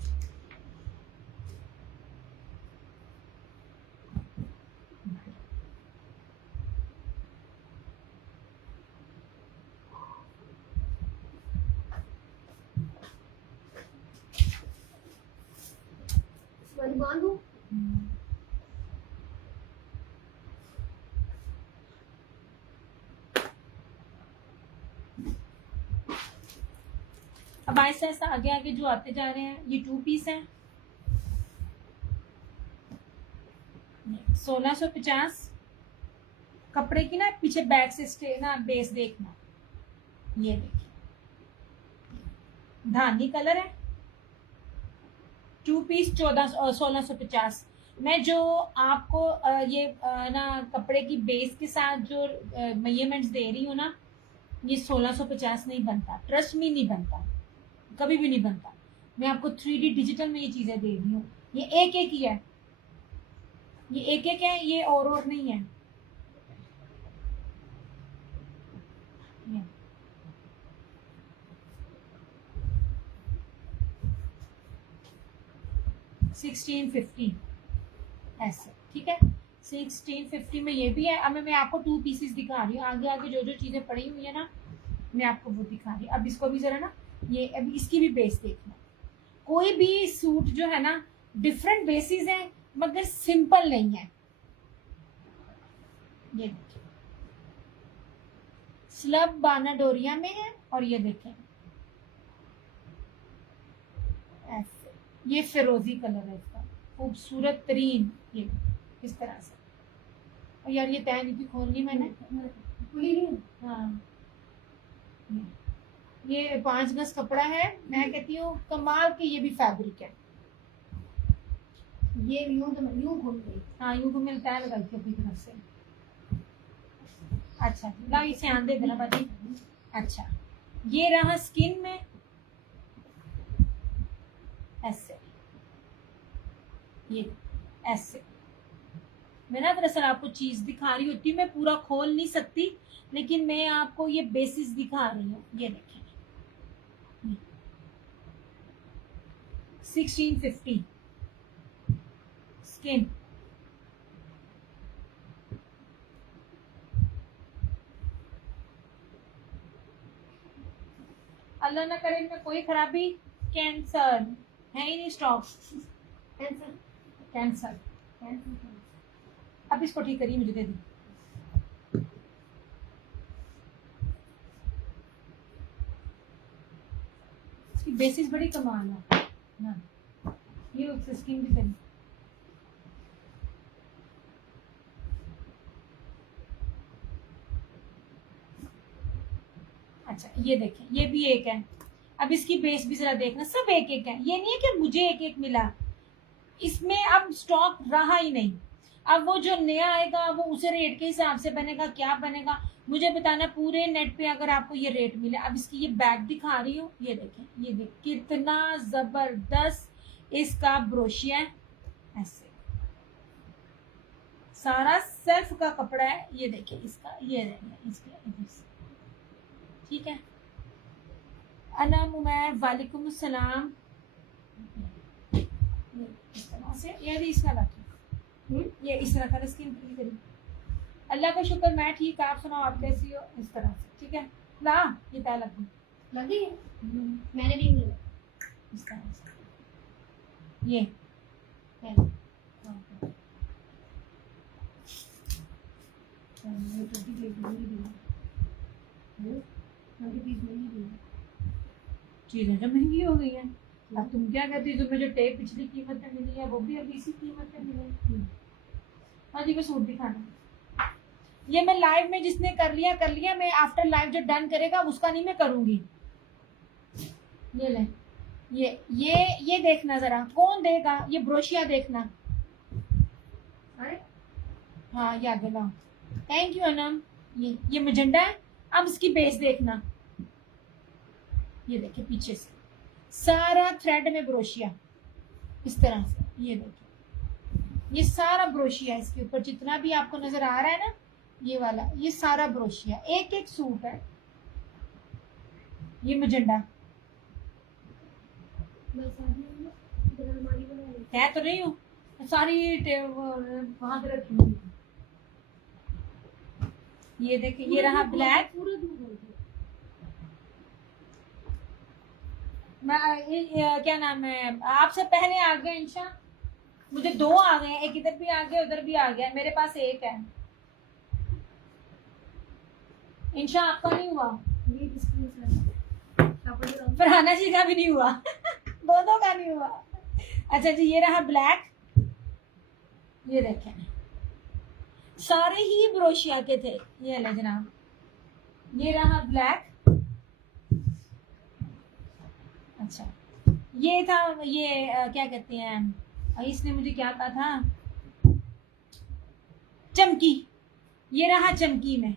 वाली बांधू अब ऐसा ऐसा आगे आगे जो आते जा रहे हैं, ये 2 पीस हैं 1650। कपड़े की ना पीछे बैक से स्टे ना बेस देखना, ये देखिए धानी कलर है। 2 पीस 1650। मैं जो आपको ये ना कपड़े की बेस के साथ जो मेजरमेंट्स दे रही हूँ ना, ये 1650 नहीं बनता, ट्रस्ट मी नहीं बनता, कभी भी नहीं बनता। मैं आपको 3D डिजिटल में ये चीजें दे रही हूँ। ये एक एक ही है, ये एक एक है, ये और नहीं है। ये 1650 ऐसे, ठीक है। 1650 में ये भी है। अब मैं आपको 2 पीसेस दिखा रही हूँ। आगे आगे जो जो चीजें पड़ी हुई है ना, मैं आपको वो दिखा रही हूँ। अब इसको भी जरा ना, ये अभी इसकी भी बेस देखना। कोई भी सूट जो है ना, डिफरेंट बेसिस है मगर सिंपल नहीं है। ये देखिए स्लब बाना डोरिया में है और ये देखें ऐसे, ये फिरोजी कलर है इसका, खूबसूरत तरीन, ये इस तरह से। और यार ये तय नहीं थी खोलनी मैंने, खुली नहीं। हाँ ये 5 गज कपड़ा है। मैं कहती हूँ कमाल के, ये भी फैब्रिक है। ये यूं तो यूं खोल गई। हाँ यूं तो मिलता है, लगाई थी अपनी तरफ से। अच्छा ला इसे आन दे देना बाजी। अच्छा ये रहा स्किन में ऐसे, ये ऐसे। मैं ना दरअसल आपको चीज दिखा रही होती हूँ, मैं पूरा खोल नहीं सकती, लेकिन मैं आपको ये बेसिस दिखा रही हूँ। ये देखें 1650 स्किन। अल्लाह ना करे इनमें कोई खराबी, कैंसर है ही नहीं स्टॉक। कैंसर कैंसर कैंसर अब इसको ठीक करिए, मुझे दे दी। इसकी बेसिस बड़ी कमाल है ना, ये उससे स्किन भी करी। अच्छा ये देखें, ये भी एक है। अब इसकी बेस भी जरा देखना, सब एक एक है। ये नहीं है कि मुझे एक एक मिला, इसमें अब स्टॉक रहा ही नहीं। अब वो जो नया आएगा वो उसे रेट के हिसाब से बनेगा, क्या बनेगा मुझे बताना। पूरे नेट पे अगर आपको ये रेट मिले। अब इसकी ये बैग दिखा रही हूँ, ये देखें, ये देख कितना जबरदस्त इसका ब्रोशिया है ऐसे, सारा सेल्फ का कपड़ा है। ये देखिए इसका, ये रहेगा इसका इधर से, ठीक है। अनम उमैर वालेकुम अस्सलाम। इस तरह से ये भी इस तरह रखें, ये इस तरह का स्किन पूरी करी। अल्लाह का शुक्र मैं ठीक, आप सुनाओ आप कैसी हो। इस तरह से ठीक है। ला ये तय लग गई, लगी है। मैंने भी मिला इस तरह से। ये पहले। ये 20 पीस नहीं दी। 20 पीस नहीं दी। चीजें जो महंगी हो गई हैं। अब तुम क्या कहती हो, तुम्हें जो टेप पिछली कीमत में मिली है वो भी अभी इसी कीमत में मिलेगी। हाँ जी, मैं सूट दिखाना। ये मैं लाइव में जिसने कर लिया, मैं आफ्टर लाइव जो डन करेगा उसका नहीं मैं करूंगी। ये ले, ये देखना जरा, कौन देगा ये ब्रोशिया देखना। अरे हाँ ये आगे लाओ। Thank you Anam. ये मजेंडा है। अब इसकी बेस देखना, ये देखिए पीछे से सारा थ्रेड में ब्रोशिया इस तरह से। ये देखिए ये सारा ब्रोशिया, इसके ऊपर जितना भी आपको नजर आ रहा है ना, ये वाला ये सारा ब्रोशिया, एक एक सूट है। ये मजेंडा मैं सारी इधर अलमारी बना ली। कह तो रही हूँ, सारी वहां पे रखी हुई है। ये देखिए ये रहा ब्लैक। पूरा दूध हो गया। क्या नाम है, आपसे पहले आ गए इंशा, मुझे 2 आ गए, एक इधर भी आ गया उधर भी आ गया, मेरे पास एक है। इंशा आपका नहीं हुआ? ये स्क्रीन शॉट फरहाना जी का भी नहीं हुआ दोनों का नहीं हुआ। अच्छा जी, ये रहा ब्लैक। ये देखें सारे ही ब्रोशिया के थे। ये ले जनाब, ये रहा ब्लैक। अच्छा ये था, ये क्या कहते हैं, इसने मुझे क्या कहा था, चमकी। ये रहा चमकी में।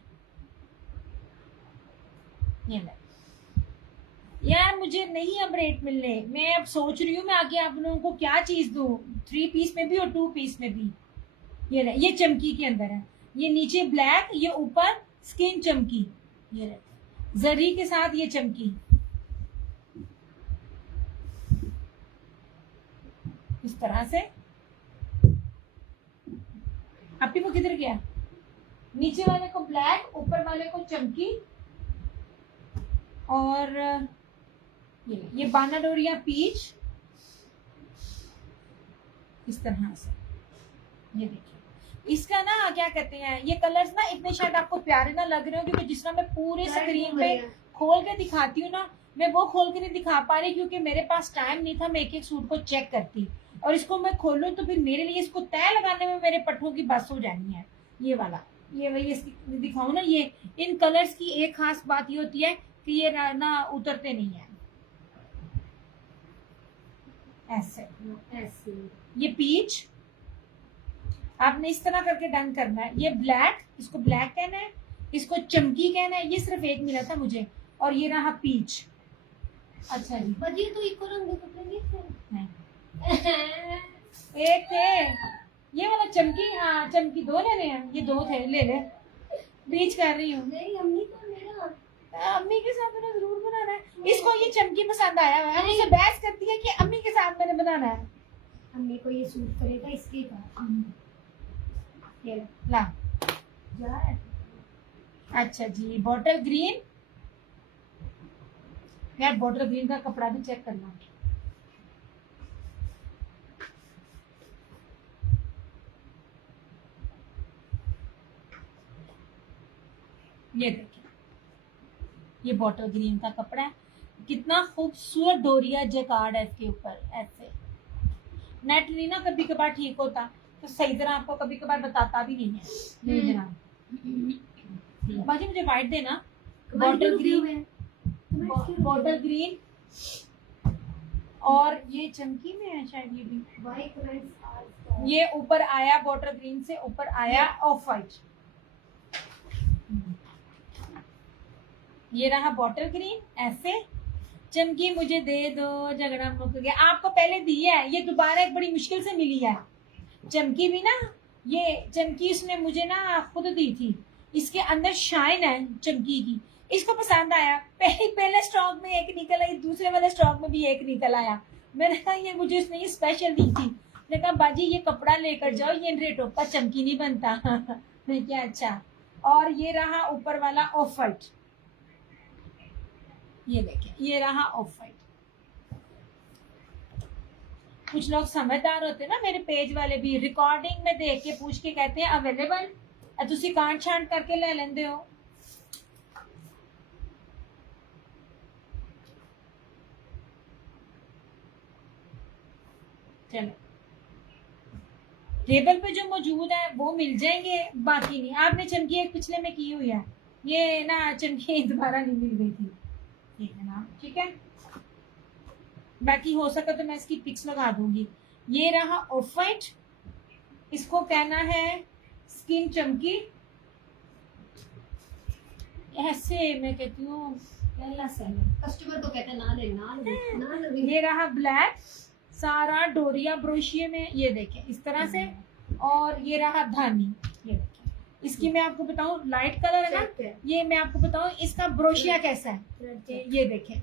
ये ले यार, मुझे नहीं अब रेट मिलने, मैं अब सोच रही हूँ मैं आगे आप लोगों को क्या चीज दूं, 3 पीस में भी और 2 पीस में भी। ये ले, ये चमकी के अंदर है, ये नीचे ब्लैक, ये ऊपर स्किन चमकी। ये ले जरी के साथ ये चमकी इस तरह से। अपनी वो किधर गया, नीचे वाले को ब्लैक, ऊपर वाले को चमकी। और ये बानाडोरिया पीच इस तरह से। ये देखिए इसका ना क्या कहते हैं, ये कलर्स ना इतने शायद आपको प्यारे ना लग रहे हो, क्योंकि जिस तरह मैं पूरे स्क्रीन पे खोल के दिखाती हूँ ना, मैं वो खोल के नहीं दिखा पा रही क्योंकि मेरे पास टाइम नहीं था। मैं एक एक सूट को चेक करती, और इसको मैं खोलूं तो फिर मेरे लिए इसको तय लगाने में मेरे पट्टों की बस हो जानी है। ये वाला ये दिखाऊं ना, ये इन कलर्स की एक खास बात ये होती है कि ये ना उतरते नहीं है ऐसे। ऐसे ये पीच आपने इस तरह करके डन करना है। ये ब्लैक, इसको ब्लैक कहना है, इसको चमकी कहना है। ये सिर्फ एक मिला था मुझे। और ये रहा पीच। अच्छा जी, पर ये तो इको रंग के कपड़े नहीं थे। एक थे ये वाला चमकी। हाँ चमकी 2 लेने हैं, ये 2 थे, ले ले। बीच कर रही हूँ, नहीं अम्मी तो मेरा अम्मी के साथ मैंने जरूर बनाना है। इसको ये चमकी पसंद आया हुआ है, मुझसे बहस करती है कि अम्मी के साथ मैंने बनाना है। अम्मी को ये सूट करेगा इसके का। ये ला जा है। अच्छा जी, बॉटल ग्रीन। यार बॉटल ग्रीन का कपड़ा भी चेक करना। ये देखिए ये बॉटल ग्रीन का कपड़ा है, कितना खूबसूरत डोरिया जैकार्ड है इसके ऊपर। ऐसे नेट नहीं ना कभी कभार ठीक होता, तो सही तरह आपको कभी कभार बताता भी नहीं है। ये जनाब बाजी मुझे व्हाइट देना। बॉटल ग्रीन, बॉटल ग्रीन, और ये चमकी में है शायद, ये भी वाइट ये ऊपर आया बॉटल ग्रीन से ऊपर आया ऑफ वाइट। ये रहा बॉटल ग्रीन ऐसे। चमकी मुझे दे दो, झगड़ा मुक गया। आपको पहले दी है, ये दोबारा एक बड़ी मुश्किल से मिली है चमकी भी ना। ये चमकी उसने मुझे ना खुद दी थी, इसके अंदर शाइन है चमकी की। इसको पसंद आया, पहले स्टॉक में एक निकल आई, दूसरे वाले स्टॉक में भी एक निकल आया। मैंने कहा ये मुझे उसने ये स्पेशल दी थी। मैंने कहा बाजी ये कपड़ा लेकर जाओ, ये रेटों का चमकी नहीं बनता। मैं क्या अच्छा। और ये रहा ऊपर वाला ऑफ वाइट। ये देखें ये रहा ऑफ वाइट। कुछ लोग समझदार होते हैं ना मेरे पेज वाले भी, रिकॉर्डिंग में देख के पूछ के कहते हैं अवेलेबल, तुसी कांट छांट करके ले लेंदे हो। चलो टेबल पे जो मौजूद है वो मिल जाएंगे, बाकी नहीं। आपने चमकी एक पिछले में की हुई है, ये ना चमकी दोबारा नहीं मिल गई थी, ठीक है ना? ठीक है, बाकी हो सका तो मैं इसकी पिक्स लगा दूंगी। ये रहा ऑफ वाइट, इसको कहना है स्किन चमकी, ऐसे मैं कहती हूँ। पहला सेलर कस्टमर तो कहते हैं ना ले ना ले ना ले। ये रहा ब्लैक, सारा डोरिया ब्रोशिये में, ये देखें इस तरह से। और ये रहा धानी, ये देखें। इसकी मैं आपको बताऊं, लाइट कलर है ना, ये मैं आपको बताऊं इसका ब्रोशिया कैसा है, ये देखें।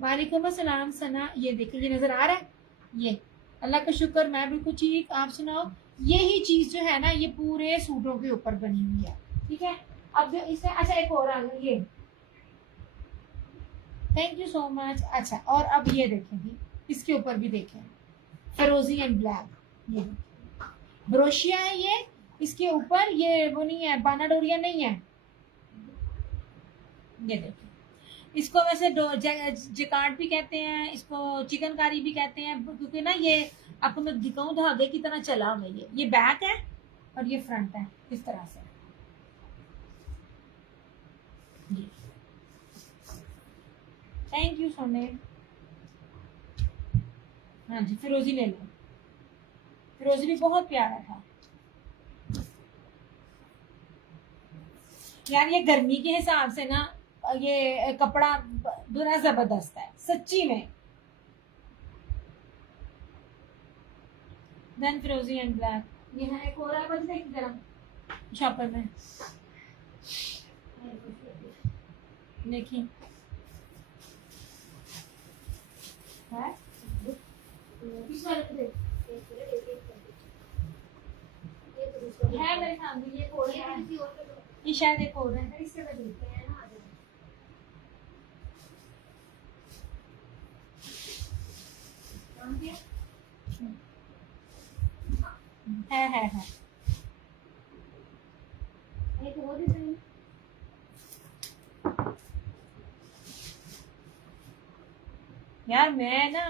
वालेकुम अस्सलाम सना, ये देखें, ये नजर आ रहा है, ये अल्लाह का शुक्र, मैं बिल्कुल ठीक। आप सुनाओ, यही चीज जो है ना ये पूरे सूटों के ऊपर बनी हुई है, ठीक है। अब इसमें अच्छा एक और आ गया, ये थैंक यू सो मच। अच्छा, और अब ये देखेंगे, इसके ऊपर भी देखें फिरोजी एंड ब्लैक, ये ब्रोशिया है ये, इसके ऊपर ये वो नहीं है, बाना डोरिया नहीं है, ये देखें। इसको वैसे जिकार्ड भी कहते हैं, इसको चिकनकारी भी कहते हैं, क्योंकि ना ये आपको मैं दिखाऊं धागे की तरह चला हुआ है। ये बैक है और ये फ्रंट है, इस तरह से। थैंक यू सोने। हाँ जी, फिरोजी ले लो, फिरोजी भी बहुत प्यारा था यार। ये गर्मी के हिसाब से ना ये कपड़ा बड़ा जबरदस्त है सच्ची में। देन फिरोजी एंड ब्लैक, ये है एक और है, बस देखिए जरा शॉपर में, देखिए है मेरे सामने, ये और है, ये शायद एक और है, इससे देखते हैं ना। है एक और डिजाइन। यार मैं ना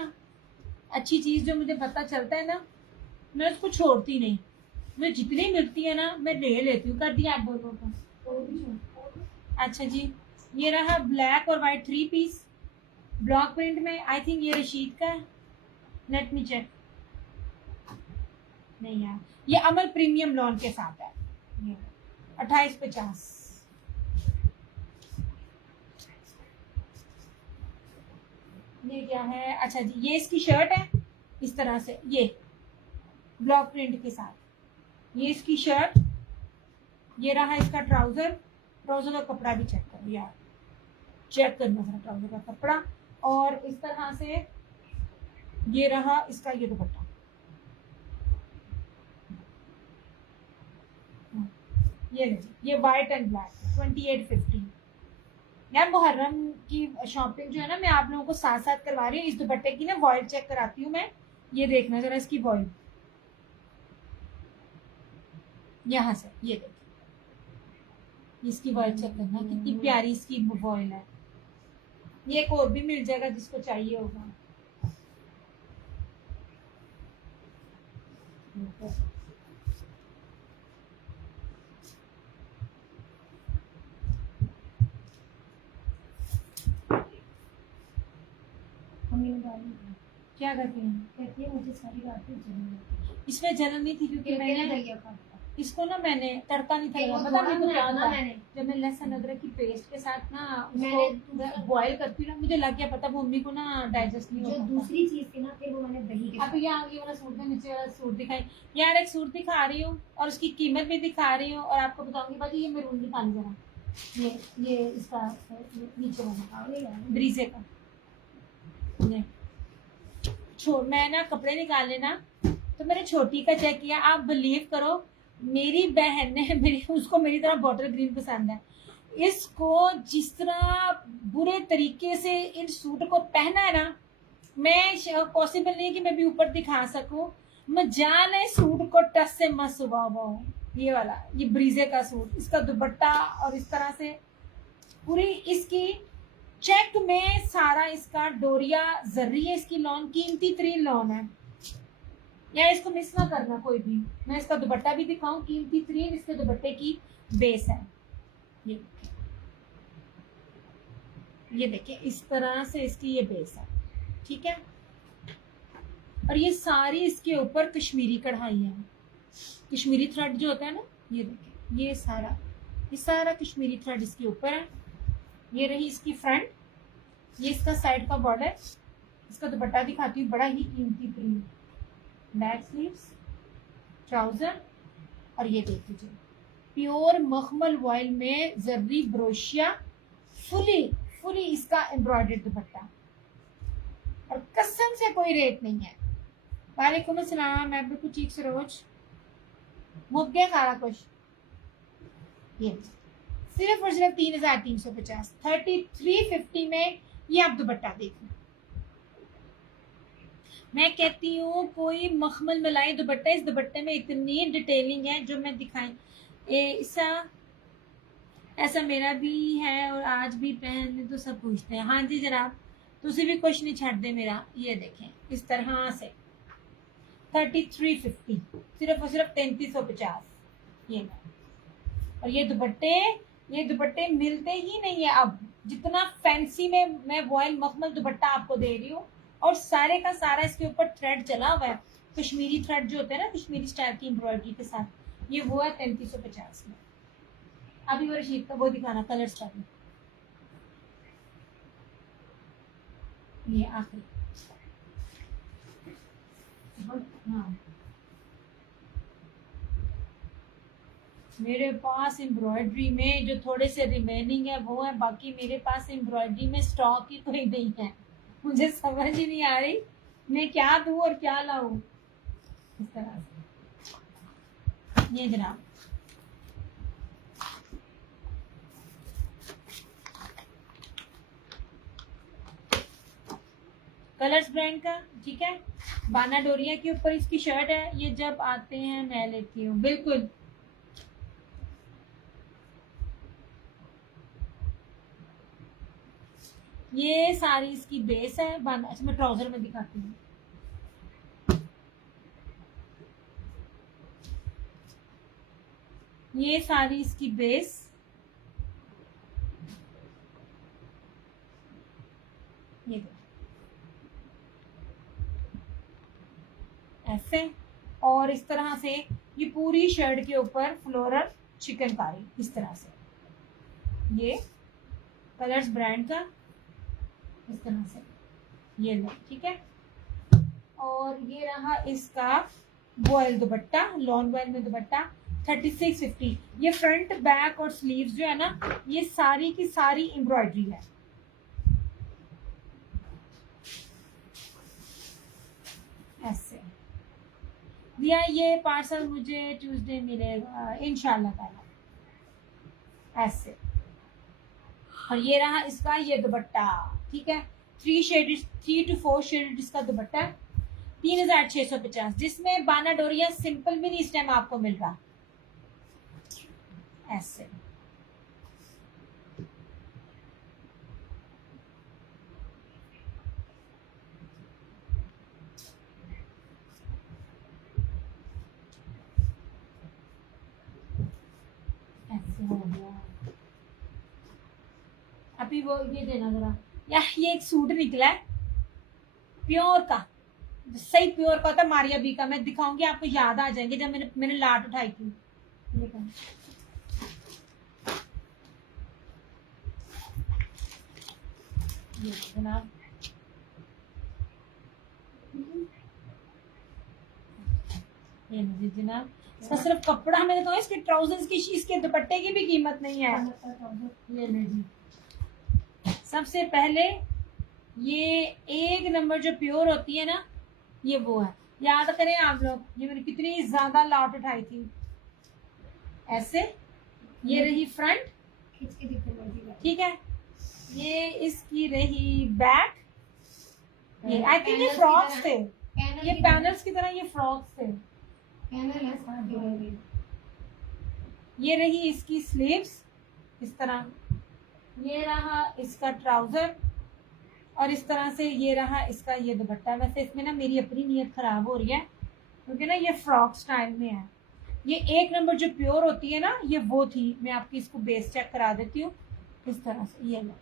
अच्छी चीज जो मुझे पता चलता है ना, मैं उसको छोड़ती नहीं, मैं जितनी मिलती है ना मैं ले लेती हूँ। कर दिया आप दोनों को? अच्छा जी, ये रहा ब्लैक और वाइट 3 पीस ब्लॉक प्रिंट में। आई थिंक ये रशीद का है, लेट मी चेक। नहीं यार, ये अमल प्रीमियम लॉन के साथ है, 2850। ये क्या है? अच्छा जी, ये इसकी शर्ट है इस तरह से, ये ब्लॉक प्रिंट के साथ, ये इसकी शर्ट, ये रहा इसका ट्राउजर। ट्राउजर का कपड़ा भी चेक करो यार, चेक करना जरा ट्राउजर का कपड़ा। और इस तरह से ये रहा इसका ये दुपट्टा, ये वाइट एंड ब्लैक 2850। यार मुहर्रम की शॉपिंग जो है ना मैं आप लोगों को साथ साथ करवा रही हूँ। इस दुपट्टे की ना वॉइल चेक कराती हूँ मैं, ये देखना जरा इसकी वॉइल, यहाँ से ये देखिए, इसकी वॉइल चेक करना कितनी प्यारी इसकी वॉइल है। ये एक और भी मिल जाएगा जिसको चाहिए होगा। क्या करती हैं? कहती है मुझे सारी बातें जरूर, इसमें जलन नहीं थी क्योंकि मैंने इसको ना मैंने तड़का नहीं था, पता नहीं तो क्या था। जब मैं लहसुन अदरक की पेस्ट के साथ ना उसको बॉईल करती हूँ ना, मुझे लग गया पता मम्मी को ना डाइजेस्ट नहीं होता। जो दूसरी चीज थी ना, फिर वो मैंने दही के अब ये आगे वाला सूट में नीचे वाला सूट दिखाई यार, एक सूट दिखा रही हूँ और उसकी कीमत भी दिखा रही हूँ और आपको बताऊंगी। बाकी ये मेरून दिखा जरा, ये इसका नीचे वाला ब्रीजे का। मैं ना कपड़े निकालने ना तो मैंने छोटी का चेक किया, आप बिलीव करो मेरी बहन ने उसको मेरी तरह बॉटल ग्रीन पसंद है। इसको जिस तरह बुरे तरीके से इन सूट को पहना है ना, मैं पॉसिबल नहीं है कि मैं भी ऊपर दिखा सकूं, मैं जाने सूट को टच से मत सुबह हूँ। ये वाला ये ब्रीजे का सूट, इसका दुपट्टा और इस तरह से पूरी इसकी चेक में सारा इसका डोरिया जर्री है, इसकी लॉन कीमती 3 लॉन है। या इसको मिस ना करना कोई भी। मैं इसका दुपट्टा भी दिखाऊं, कीमती तरीन इसके दुपट्टे की बेस है। ये देखिए इस तरह से इसकी ये बेस है, ठीक है। और ये सारी इसके ऊपर कश्मीरी कढ़ाई है, कश्मीरी थ्रेड जो होता है ना, ये देखिए ये सारा कश्मीरी थ्रेड इसके ऊपर है। ये रही इसकी फ्रंट, ये इसका साइड का बॉर्डर। इसका दुपट्टा दिखाती हूँ, बड़ा ही कीमती तरीन, बैक स्लीव्स, ट्राउजर, और ये देख लीजिए प्योर मखमल वॉयल में जर्री ब्रोशिया, फुली इसका एम्ब्रॉयडर्ड दुपट्टा, और कसम से कोई रेट नहीं है। वालेकुम अस्सलाम, मैं भी कुछ से रोज मुद्दे खारा कुछ। ये सिर्फ और सिर्फ 3350, 3350 में ये आप दुपट्टा देखना। मैं कहती हूँ कोई मखमल मलाई दुपट्टा, इस दुपट्टे में इतनी डिटेलिंग है जो मैं दिखाई ऐसा मेरा भी है, और आज भी पहनने तो सब पूछते हैं। हाँ जी जनाब, तुसी भी कुछ नहीं छड़ दे मेरा। ये देखें इस तरह से 3350, सिर्फ और सिर्फ 3350 ये। और ये दुपट्टे मिलते ही नहीं है अब। जितना फैंसी में मैं वॉयल मखमल दुपट्टा आपको दे रही हूँ, और सारे का सारा इसके ऊपर थ्रेड चला हुआ है, कश्मीरी थ्रेड जो होते हैं ना, कश्मीरी स्टाइल की एम्ब्रॉयडरी के साथ, ये वो है 3350 में। अभी वो रशीद का वो दिखाना कलर स्टाइल, ये आखिरी। हाँ मेरे पास एम्ब्रॉयडरी में जो थोड़े से रिमेनिंग है वो है, बाकी मेरे पास एम्ब्रॉयडरी में स्टॉक ही कोई नहीं है। मुझे समझ ही नहीं आ रही मैं क्या दूं और क्या लाऊं। इस तरह से ये जनाब कलर्स ब्रांड का, ठीक है। बाना डोरिया के ऊपर इसकी शर्ट है। ये जब आते हैं मैं लेती हूँ, बिल्कुल। ये सारी इसकी बेस है। बाना, अच्छा मैं ट्राउजर में दिखाती हूँ। ये सारी इसकी बेस, ये ऐसे, और इस तरह से ये पूरी शर्ट के ऊपर फ्लोरल चिकनकारी इस तरह से। ये कलर्स ब्रांड का इस तरह से ये लो, ठीक है। और ये रहा इसका वॉयल दुपट्टा, लॉन वॉयल में दुपट्टा 3650। ये फ्रंट बैक और स्लीव्स जो है ना, ये सारी की सारी एम्ब्रॉयडरी है। ऐसे दिया। ये पार्सल मुझे ट्यूसडे मिलेगा इंशाल्लाह ताला। ऐसे, और ये रहा इसका ये दुपट्टा, ठीक है। 3 to 4 शेडेड इसका दुपट्टा 3650, जिसमें बाना डोरिया सिंपल भी नहीं इस टाइम आपको मिल रहा। ऐसे हो गया। अभी वो ये देना जरा यार, ये एक सूट निकला है प्योर का, सही प्योर का होता है, मारिया बी का। मैं दिखाऊंगी आपको, याद आ जाएंगे जब मैंने लाट उठाई थी। ये जनाब ये जनाब, इसका सिर्फ कपड़ा मैंने कहा, इसके ट्राउजर्स की, इसके दुपट्टे की भी कीमत नहीं है। ले ले जी। सबसे पहले ये एक नंबर जो प्योर होती है ना, ये वो है। याद करें आप लोग, ये मैंने कितनी ज्यादा लाट उठाई थी। ऐसे ये रही फ्रंट, ठीक है। ये इसकी रही बैक। ये आई थिंक ये फ्रॉक्स थे, ये पैनल्स की तरह ये फ्रॉक्स थे। ये रही इसकी स्लीव्स इस तरह। ये रहा इसका ट्राउजर, और इस तरह से ये रहा इसका ये दुपट्टा। वैसे इसमें ना मेरी अपनी नीयत खराब हो रही है, क्योंकि ना ये फ्रॉक स्टाइल में है। ये 1 नंबर जो प्योर होती है ना, ये वो थी। मैं आपकी इसको बेस चेक करा देती हूँ इस तरह से। ये लो,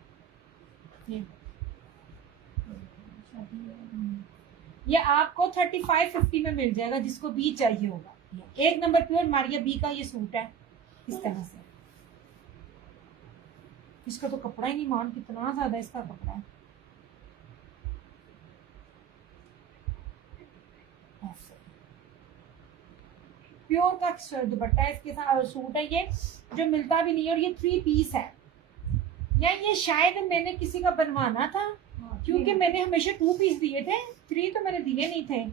ये आपको 35-50 में मिल जाएगा, जिसको बी चाहिए होगा। 1 नंबर प्योर मारिया बी का ये सूट है इस तरह से। इसका तो कपड़ा ही नहीं मान, कितना ज्यादा इसका कपड़ा है। प्योर का दुपट्टा है इसके साथ, और सूट है ये जो मिलता भी नहीं है। और ये 3 पीस है, या ये शायद मैंने किसी का बनवाना था, क्योंकि मैंने हमेशा 2 पीस दिए थे, 3 तो मैंने दिए नहीं थे।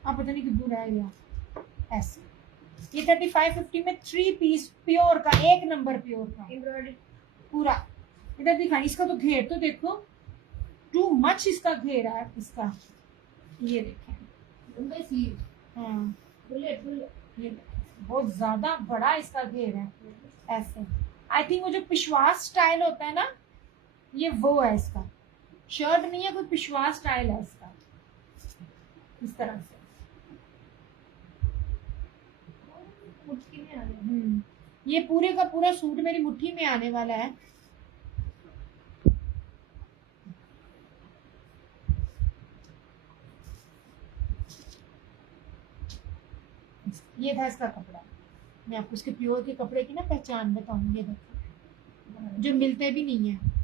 आप पता नहीं कितना रह गया ऐसे। ये 35-50 में 3 पीस प्योर का, 1 नंबर प्योर का पूरा। इधर दिखाई, इसका तो घेर तो देखो, टू मच इसका घेर है इसका। ये देखें, हाँ ये बहुत ज्यादा बड़ा इसका घेर है ऐसे। आई थिंक वो जो पिशवास स्टाइल होता है ना, ये वो है इसका। शर्ट नहीं है, कोई पिशवास स्टाइल है इसका इस तरह से। मुट्ठी में आ रहा ये पूरे का पूरा सूट मेरी मुट्ठी में आने वाला है। ये था इसका कपड़ा। मैं आपको इसके प्योर के कपड़े की ना पहचान बताऊंगी। ये देखो, जो मिलते भी नहीं है।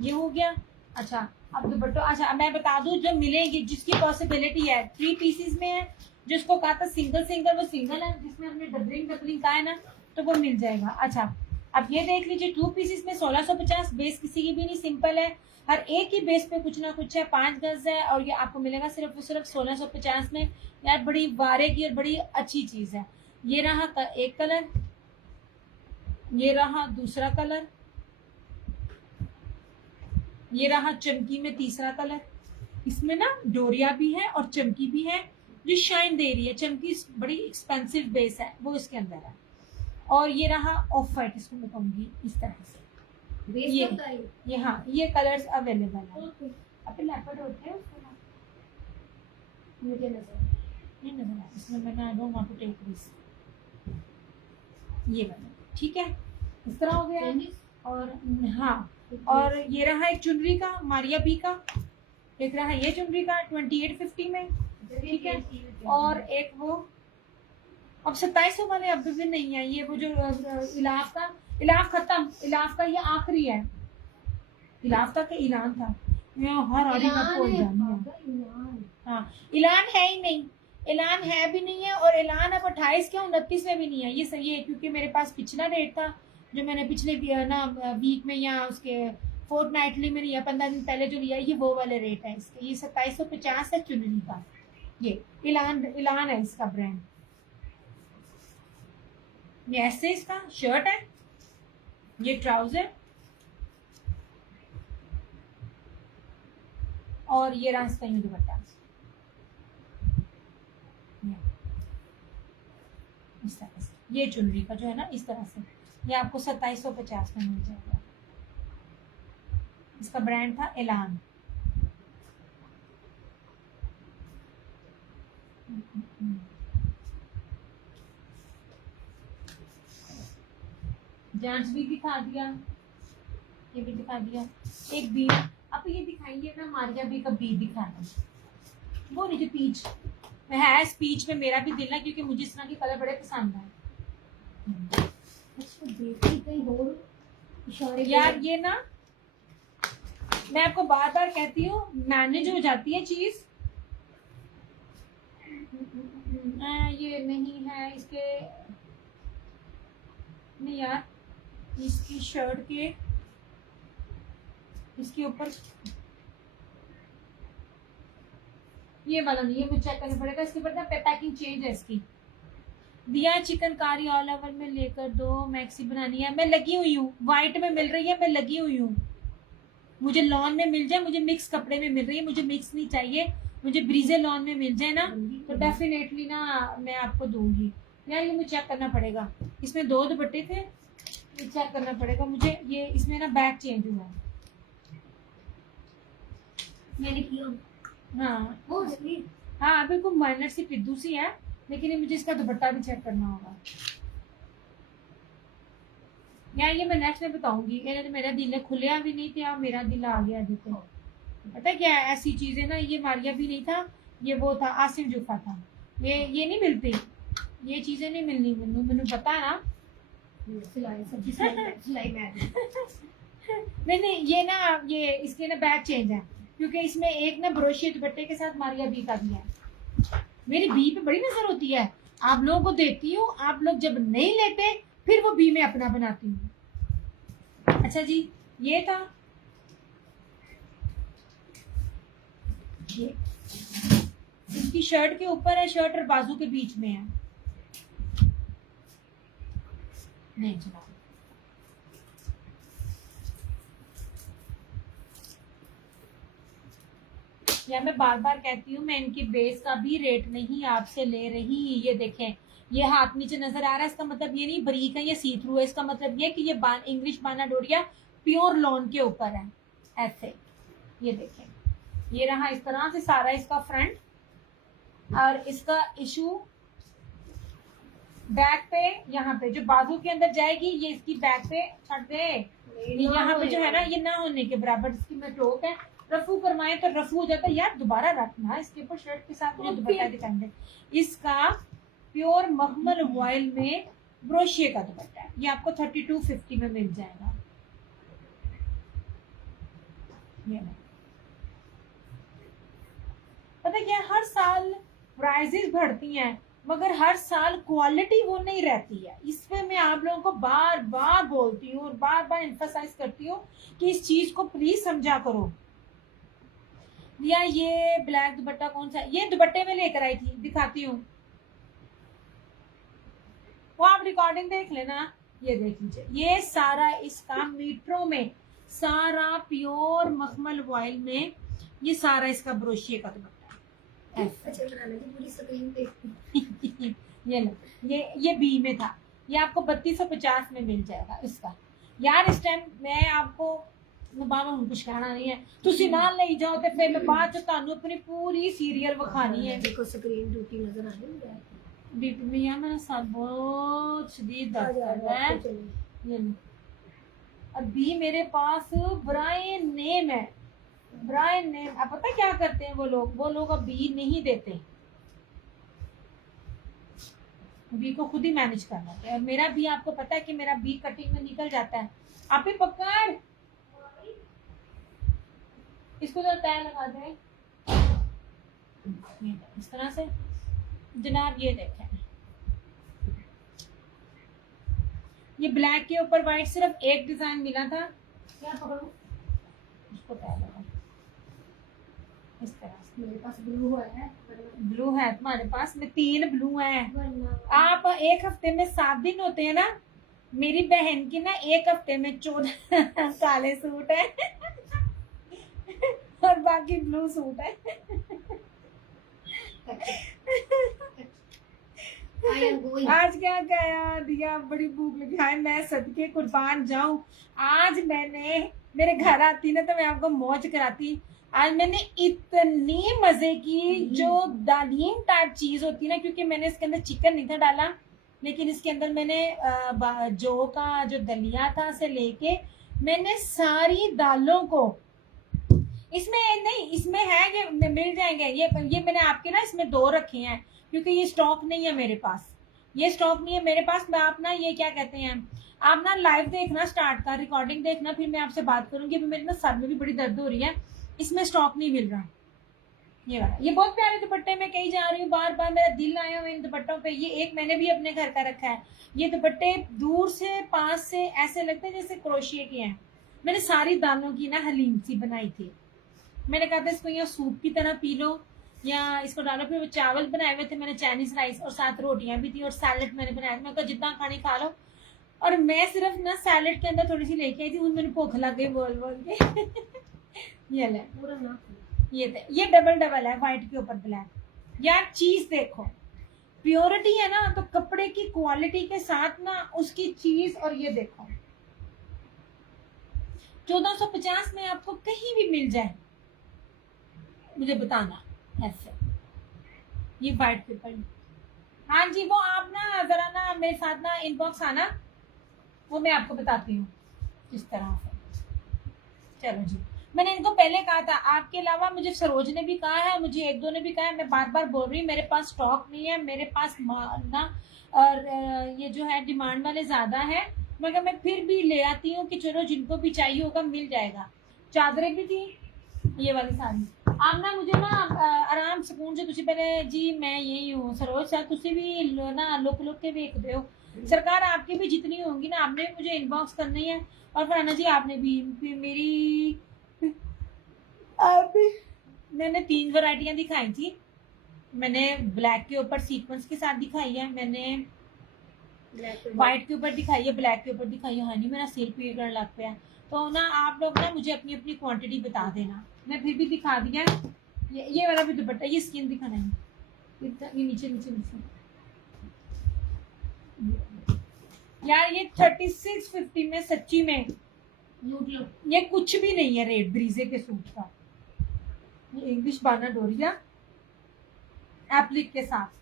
ये हो गया। अच्छा, अब दुपट्टा। अच्छा, मैं बता दूं, जो मिलेंगे जिसकी पॉसिबिलिटी है 3 पीसेस में है, जिसको कहा था सिंगल सिंगल, वो सिंगल है। जिसमें हमने डबलिंग कहा है ना, तो वो मिल जाएगा। अच्छा, अब ये देख लीजिए 2 पीसेस में 1650। बेस किसी की भी नहीं, सिंपल है। हर एक ही बेस पे कुछ ना कुछ है। 5 गज है, और ये आपको मिलेगा सिर्फ 1650 में। यार बड़ी वारे की और बड़ी अच्छी चीज है। ये रहा एक कलर, ये रहा दूसरा कलर, ये रहा चमकी में तीसरा कलर। इसमें ना डोरिया भी है और चमकी भी है, जो शाइन दे रही है। चमकी बड़ी एक्सपेंसिव बेस है, वो इसके अंदर है। और ये रहा ऑफ वाइट, इसको मैं कहूंगी इस तरह से। ये हाँ, ये कलर्स अवेलेबल है। अपने लेपर्ड होते हैं उसको ना, मुझे नजर नहीं नजर आया इसमें। मैंने I don't want to take risk. ये वाला ठीक है, इस तरह हो गया। और हाँ, और ये रहा एक चुनरी का मारिया बी का, एक रहा ये चुनरी का 2850 में, ठीक है। और एक वो अब 2700 वाले अब भी नहीं है। ये वो जो इलाफ का, इलाफ खत्म, इलाफ का ये आखिरी है। इलाफ तक ऐलान था, मैं हर आदमी का भूल जानी है। हाँ, ऐलान है ही नहीं, ऐलान है भी नहीं है। और ऐलान अब 28 क्या 29 में भी नहीं है। ये सही है, क्योंकि मेरे पास पिछला रेट था जो मैंने पिछले ना वीक में या उसके फोर्टनाइटली में या 15 दिन पहले जो लिया, ये वो वाले रेट है इसके। ये 2750 है चुनरी का। ये ऐलान है इसका ब्रांड। ये ऐसे इसका शर्ट है, ये ट्राउजर, और ये रहा इसका यूं दुपट्टा इस तरह से। ये चुनरी का जो है ना इस तरह से, ये आपको 2750 में मिल जाएगा। इसका ब्रांड था ऐलान। जांच भी दिखा दिया, ये भी दिखा दिया। एक बी, अब ये दिखाएंगे ना मारिया बी का बी दिखाना, वो नहीं जो पीच है। स्पीच में मेरा भी दिल है, क्योंकि मुझे इस तरह के कलर बड़े पसंद है। यार ये ना मैं आपको बार बार कहती हूँ, मैनेज हो जाती है चीज। ये नहीं है इसके, नहीं यार, इसकी शर्ट के इसके ऊपर ये वाला नहीं है, मुझे चेक करना पड़ेगा। इसके ऊपर ना पैकिंग चेंज है इसकी। दिया चिकनकारी ऑल ओवर में लेकर 2 मैक्सी बनानी है। मैं लगी हुई हूँ, व्हाइट में मिल रही है, मैं लगी हुई हूँ। मुझे लॉन में मिल जाए, मुझे मिक्स कपड़े में मिल रही है, मुझे मिक्स नहीं चाहिए। मुझे ब्रीजे लॉन में मिल जाए ना, तो डेफिनेटली ना मैं आपको दूंगी। यार ये मुझे चेक करना पड़ेगा। इसमें 2 दुपट्टे थे, ये चेक करना पड़ेगा मुझे, ये इसमें ना बैक चेंज हुआ है। मैंने किया हाँ वो इसलिए हाँ बिल्कुल माइनर सी पिद्दू सी है, लेकिन ये मुझे इसका दुपट्टा भी चेक करना होगा। यार ये मैं नेक्स्ट में बताऊंगी। ये मेरा दिल खुलिया भी नहीं था, मेरा दिल आ गया देखो। पता है क्या है, ऐसी चीजें ना, ये मारिया भी नहीं था, ये वो था आसिम जुफा था। ये नहीं मिलती, ये चीजें नहीं मिलनी। मैंने पता है ना। सिलाई सब्जी सिलाई मैं नहीं ये ना, ये इसके ना बैक चेंज है, क्योंकि इसमें एक ना ब्रोशिया दुपट्टे के साथ मारिया बी का भी है। मेरी बी पे बड़ी नजर होती है, आप लोगों को देती हूँ, आप लोग जब नहीं लेते फिर वो बी में अपना बनाती हूँ। अच्छा जी, ये था ये, इसकी शर्ट के ऊपर है, शर्ट और बाजू के बीच में है। नहीं चला, या मैं बार बार कहती हूँ, मैं इनकी बेस का भी रेट नहीं आपसे ले रही। ये देखें, ये हाथ नीचे नजर आ रहा है, इसका मतलब ये नहीं बरीक है, ये सी थ्रू है। इसका मतलब ये कि ये इंग्लिश बाना डोरिया प्योर लॉन के ऊपर है ऐसे। ये देखें, ये रहा इस तरह से सारा इसका फ्रंट, और इसका इशू बैक पे, यहाँ पे जो बाजू के अंदर जाएगी, ये इसकी बैक पे छड़ दे, यहाँ पे जो है ना, ये ना होने के बराबर इसकी में टोक है। रफू करवाएं तो रफू हो जाता है यार, दोबारा रखना इसके ऊपर शर्ट के साथ मुझे दुपट्टा दिखाएंगे। इसका प्योर मखमल वॉयल में ब्रोशिये का दुपट्टा है, ये आपको 3250 में मिल जाएगा। ये पता क्या, हर साल प्राइजेस बढ़ती हैं, मगर हर साल क्वालिटी वो नहीं रहती है। इसमें मैं आप लोगों को बार बार बोलती हूँ और बार बार एम्फसाइज करती हूँ कि इस चीज को प्लीज समझा करो। या ये ब्लैक दुपट्टा कौन सा, ये दुपट्टे में लेकर आई थी, दिखाती हूँ, वो आप रिकॉर्डिंग देख लेना। ये देख लीजिए, ये सारा इसका मीटरों में, सारा प्योर मखमल वॉयल में, ये सारा इसका ब्रोशिये का दुपट्टा। अच्छा बनाने की पूरी स्क्रीन देखती ये लो, ये बी में था, ये आपको 3250 में मिल जाएगा इसका। यार इस टाइम मैं आपको बाबा हूं कुछ कहना नहीं है, तुसी नाल ले जाओ ते फिर मैं बाद च तानू अपनी पूरी सीरियल विखानी है। देखो स्क्रीन ड्यूटी नजर आ रही है, बीपी में यार मेरा सर बहुत शदीद दर्द है। ये लो, अभी मेरे पास ब्रायन नेम है, ब्रायन नेम। आप पता क्या करते हैं वो लोग अब बी नहीं देते, बी को खुद ही मैनेज करना है। और मेरा बी आपको पता है कि मेरा बी कटिंग में निकल जाता है। आप ही पकड़, इसको तो तय लगा दे इस तरह से जनाब। ये देखें, ये ब्लैक के ऊपर व्हाइट, सिर्फ एक डिजाइन मिला था। क्या पकड़ूं, इसको तय लगा इस तरह से। मेरे पास ब्लू है, ब्लू है तुम्हारे पास में, 3 ब्लू हैं। आप एक हफ्ते में 7 दिन होते हैं ना, मेरी बहन की ना एक हफ्ते में 14 काले सूट है और बाकी ब्लू सूट है। आज क्या खाया दिया, बड़ी भूख लगी है, मैं सदके कुर्बान जाऊं। आज मैंने, मेरे घर आती ना तो मैं आपको मौज कराती। आज मैंने इतनी मजे की, जो दालीम टाइप चीज होती है ना, क्योंकि मैंने इसके अंदर चिकन नहीं था डाला, लेकिन इसके अंदर मैंने जो का जो दलिया था से लेके मैंने सारी दालों को, इसमें नहीं, इसमें है, ये मिल जाएंगे। ये मैंने आपके ना इसमें 2 रखे हैं, क्योंकि ये स्टॉक नहीं है मेरे पास, ये स्टॉक नहीं है मेरे पास। मैं आप ना, ये क्या कहते हैं, आप ना लाइव देखना स्टार्ट कर, रिकॉर्डिंग देखना, फिर मैं आपसे बात करूंगी। अभी मेरे ना सर में भी बड़ी दर्द हो रही है, इसमें स्टॉक नहीं मिल रहा। ये बहुत प्यारे दुपट्टे में कही जा रही हूँ, बार बार मेरा दिल आया हुआ इन दुपट्टों पे। ये एक मैंने भी अपने घर का रखा है। ये दुपट्टे दूर से पास से ऐसे लगते हैं जैसे क्रोशिया के हैं। मैंने सारी दालों की ना हलीम सी बनाई थी, मैंने कहा था इसको यहाँ सूप की तरह पी लो या इसको डालो। फिर वो चावल बनाए हुए थे मैंने, चाइनीज राइस, और साथ रोटियां भी थी और सैलेड मैंने बनाया था। मैं कहा जितना खानी खा लो। और मैं सिर्फ ना सैलेड के अंदर थोड़ी सी लेके आई थी, उन मैंने भूख लग गई बोल बोल के। ये ले पूरा ना, ये डबल है, व्हाइट के ऊपर ब्लैक। यार चीज देखो, प्योरिटी है ना, तो कपड़े की क्वालिटी के साथ ना उसकी चीज, और ये देखो 1450 में आपको कहीं भी मिल जाए, मुझे बताना। ऐसे ये वाइट पेपर, हाँ जी, वो आप ना जरा ना मेरे साथ ना इनबॉक्स आना, वो मैं आपको बताती हूँ किस तरह से। चलो जी, मैंने इनको पहले कहा था, आपके अलावा मुझे सरोज ने भी कहा है, मुझे एक दो ने भी कहा है, मैं बार बार बोल रही हूँ मेरे पास स्टॉक नहीं है, मेरे पास ना और ये जो है डिमांड वाले ज्यादा है, मगर मैं फिर भी ले आती हूँ कि चलो जिनको भी चाहिए होगा मिल जाएगा। चादरें भी थी ये वाली सारी। आप ना मुझे ना आराम सुकून से तुझे पहले जी, मैं यही हूँ सरोज सर, तुझे भी ना लुक लुक के वेखते हो सरकार, आपकी भी जितनी होंगी ना आपने भी मुझे इनबॉक्स करनी है, और फराना जी आपने भी, फिर मेरी आप भी। मैंने 3 वैरायटियां दिखाई थी, मैंने ब्लैक के ऊपर सीक्वेंस के साथ दिखाई है, मैंने व्हाइट के ऊपर दिखाई है, ब्लैक के ऊपर दिखाई है। हनी मेरा सिर पीड़ करने लग पे है, तो ना आप लोग ना मुझे अपनी अपनी क्वांटिटी बता देना। मैं फिर भी दिखा दिया, ये वाला भी दुपट्टा, ये स्किन दिखाना है, ये नीचे नीचे नीचे यार, ये 3650 में सच्ची में लूट लो। ये कुछ भी नहीं है रेट ब्रीजे के सूट का। ये इंग्लिश बाना डोरिया एप्लिक के साथ,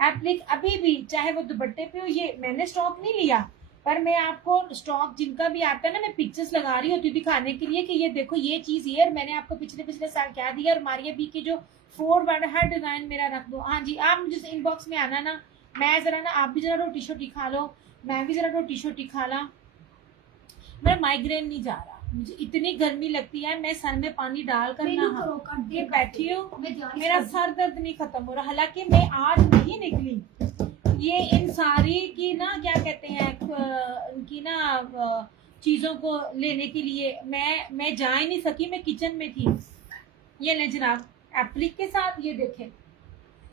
एप्लिक अभी भी चाहे वो दुपट्टे पे हो, ये मैंने स्टॉक नहीं लिया, पर मैं आपको स्टॉक जिनका भी आता है ना, मैं पिक्चर्स लगा रही होती हूँ दिखाने के लिए कि ये देखो ये चीज ये, और मैंने आपको पिछले साल क्या दिया, और मारिया बी की जो 4 वर्ड हर डिजाइन मेरा रख दो। हाँ जी, आप मुझे इनबॉक्स में आना ना, मैं जरा ना, आप भी जरा रोटी शोटी खा लो, मैं भी जरा रोटी शोटी खा ला। मेरा माइग्रेन नहीं जा रहा, मुझे इतनी गर्मी लगती है, मैं सर में पानी डाल कर ना ये बैठी हूँ, मेरा सर दर्द नहीं खत्म हो रहा। हालांकि मैं आज नहीं निकली, ये इन सारी की ना क्या कहते हैं उनकी ना चीजों को लेने के लिए मैं जा ही नहीं सकी, मैं किचन में थी। ये ले जनाब एप्लिक के साथ, ये देखें,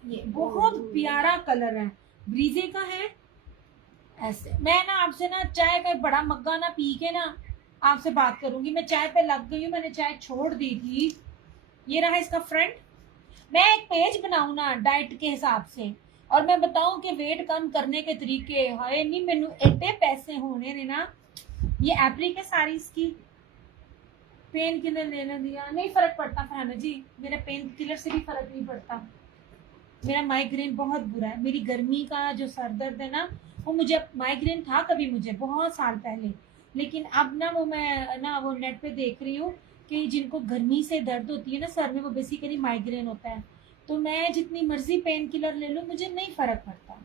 ये बहुत प्यारा कलर है, ब्रीजे का है। ऐसे मैं ना आपसे ना चाय का एक बड़ा मग्गा ना पी के ना आपसे बात करूंगी, मैं चाय पे लग गई हूँ, मैंने चाय छोड़ दी थी। ये रहा इसका फ्रंट। मैं एक पेज बनाऊं ना डाइट के हिसाब से, और मैं बताऊं कि वेट कम करने के तरीके, हाय नहीं मैनू एटे पैसे होने ने ना। ये एप्री के सारीज की पेन किलर लेने दिया, नहीं फर्क पड़ता फरहाना जी, मेरा पेन किलर से भी फर्क नहीं पड़ता। मेरा माइग्रेन बहुत बुरा है, मेरी गर्मी का जो सर दर्द है ना, वो मुझे माइग्रेन था कभी मुझे बहुत साल पहले, लेकिन अब ना वो मैं ना वो नेट पे देख रही हूँ कि जिनको गर्मी से दर्द होती है ना सर में, वो बेसिकली माइग्रेन होता है। तो मैं जितनी मर्जी पेन किलर ले लूँ मुझे नहीं फर्क पड़ता,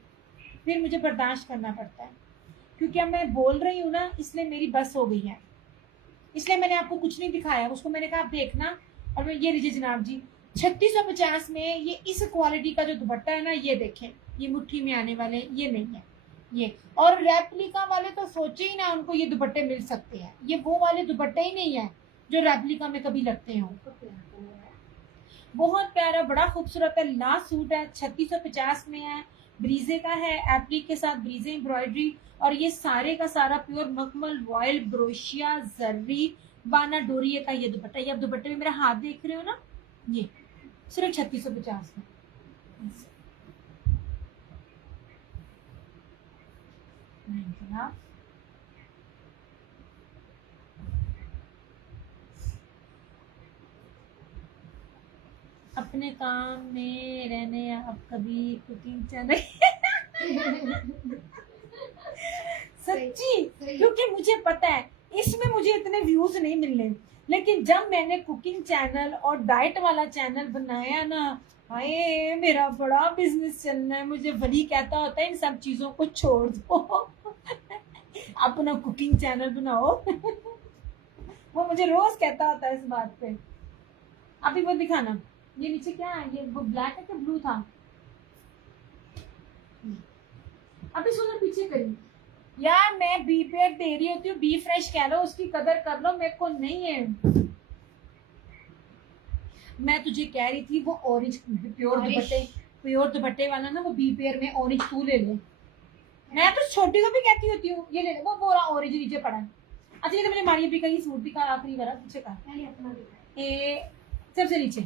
फिर मुझे बर्दाश्त करना पड़ता है, क्योंकि अब मैं बोल रही हूँ ना, इसलिए मेरी बस हो गई है, इसलिए मैंने आपको कुछ नहीं दिखाया, उसको मैंने कहा आप देखना। और मैं ये लीजिए जनाब जी 3650 में ये इस क्वालिटी का जो दुपट्टा है ना, ये देखें, ये मुट्ठी में आने वाले ये नहीं है ये, और रेप्लिका वाले तो सोचे ही ना उनको ये दुपट्टे मिल सकते हैं, ये वो वाले दुपट्टे ही नहीं है जो रेप्लिका में कभी लगते हो। बहुत प्यारा बड़ा खूबसूरत है, लास्ट सूट है, 3650 में है, ब्रीजे का है, एप्लिक के साथ ब्रीजे एम्ब्रॉयडरी, और ये सारे का सारा प्योर मखमल रॉयल ब्रोशिया जर्री बाना डोरिये का ये दुपट्टा। ये आप दुपट्टे में मेरा हाथ देख रहे हो ना, ये सिर्फ 3650 में। अपने काम में रहने अब कभी कुकिंग चैनल सच्ची, क्योंकि मुझे पता है इसमें मुझे इतने व्यूज नहीं मिलने, लेकिन जब मैंने कुकिंग चैनल और डाइट वाला चैनल बनाया ना, हाय मेरा बड़ा बिजनेस चलना है। मुझे बड़ी कहता होता है इन सब चीजों को छोड़ दो अपना कुकिंग चैनल बनाओ वो मुझे रोज कहता होता है इस बात पे। अभी वो दिखाना, ये नीचे क्या है, ये वो ब्लैक है कि ब्लू था, अभी सुनो पीछे करी यार, मैं बी पेड दे रही होती हूँ, बी फ्रेश कह लो, उसकी कदर कर लो, मेरे को नहीं है। मैं तुझे कह रही थी वो ऑरेंज प्योर दुपट्टे वाला ना, वो बी पेयर में ऑरेंज तू ले ले, मैं तो छोटी को भी कहती होती हूँ ये ले ले, वो बोरा ऑरेंज नीचे पड़ा है। अच्छा ये तो मैंने मारिया भी कहीं सूट दिखा आखिरी वाला पीछे का, सबसे नीचे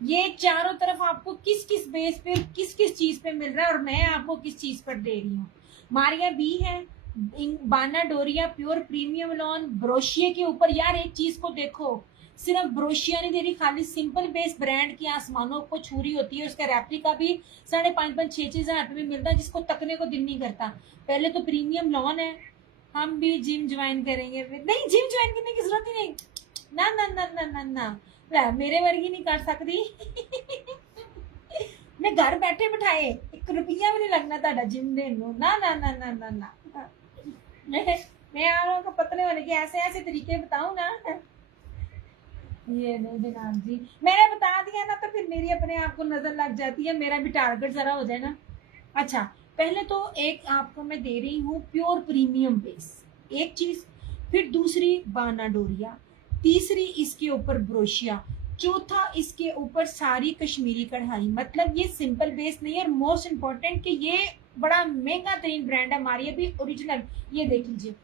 ये चारों तरफ आपको किस किस बेस पे किस किस चीज पे मिल रहा है और मैं आपको किस चीज पर दे रही हूँ। मारिया बी है, बाना डोरिया प्योर प्रीमियम लॉन ब्रोशिया के ऊपर। यार एक चीज को देखो, सिर्फ ब्रोशिया नहीं दे रही, खाली सिंपल बेस ब्रांड की आसमानों को छू रही होती है। उसका रेप्लिका भी 5,500-6,000 हजार में मिलता है, जिसको तकने को दिल नहीं करता। पहले तो प्रीमियम लॉन है। हम भी जिम ज्वाइन करेंगे। नहीं, जिम ज्वाइन करने की जरूरत ही नहीं। ना ना ना ना ना ना, मेरे वर्गी नहीं कर सकती। मैं घर बैठे बिठाए 1 रुपया भी नहीं लगना ताड़ा जिम देन नूं। ना ना ना ना ना ना, मैं आप लोगों को पतले होने के ऐसे ऐसे तरीके बताऊं ना। ये नहीं जनाब जी, मैंने बता दिया ना तो फिर मेरी अपने आप को नजर लग जाती है, मेरा भी टारगेट जरा हो जाए ना। अच्छा, पहले तो एक आपको मैं दे रही हूँ प्योर प्रीमियम बेस, एक चीज। फिर दूसरी बाना डोरिया, तीसरी इसके ऊपर ब्रोशिया, चौथा इसके ऊपर सारी कश्मीरी कढ़ाई। मतलब ये सिंपल बेस नहीं है, और मोस्ट इम्पोर्टेंट कि ये बड़ा महंगा तरीन ब्रांड है हमारी अभी ओरिजिनल। ये देख लीजिए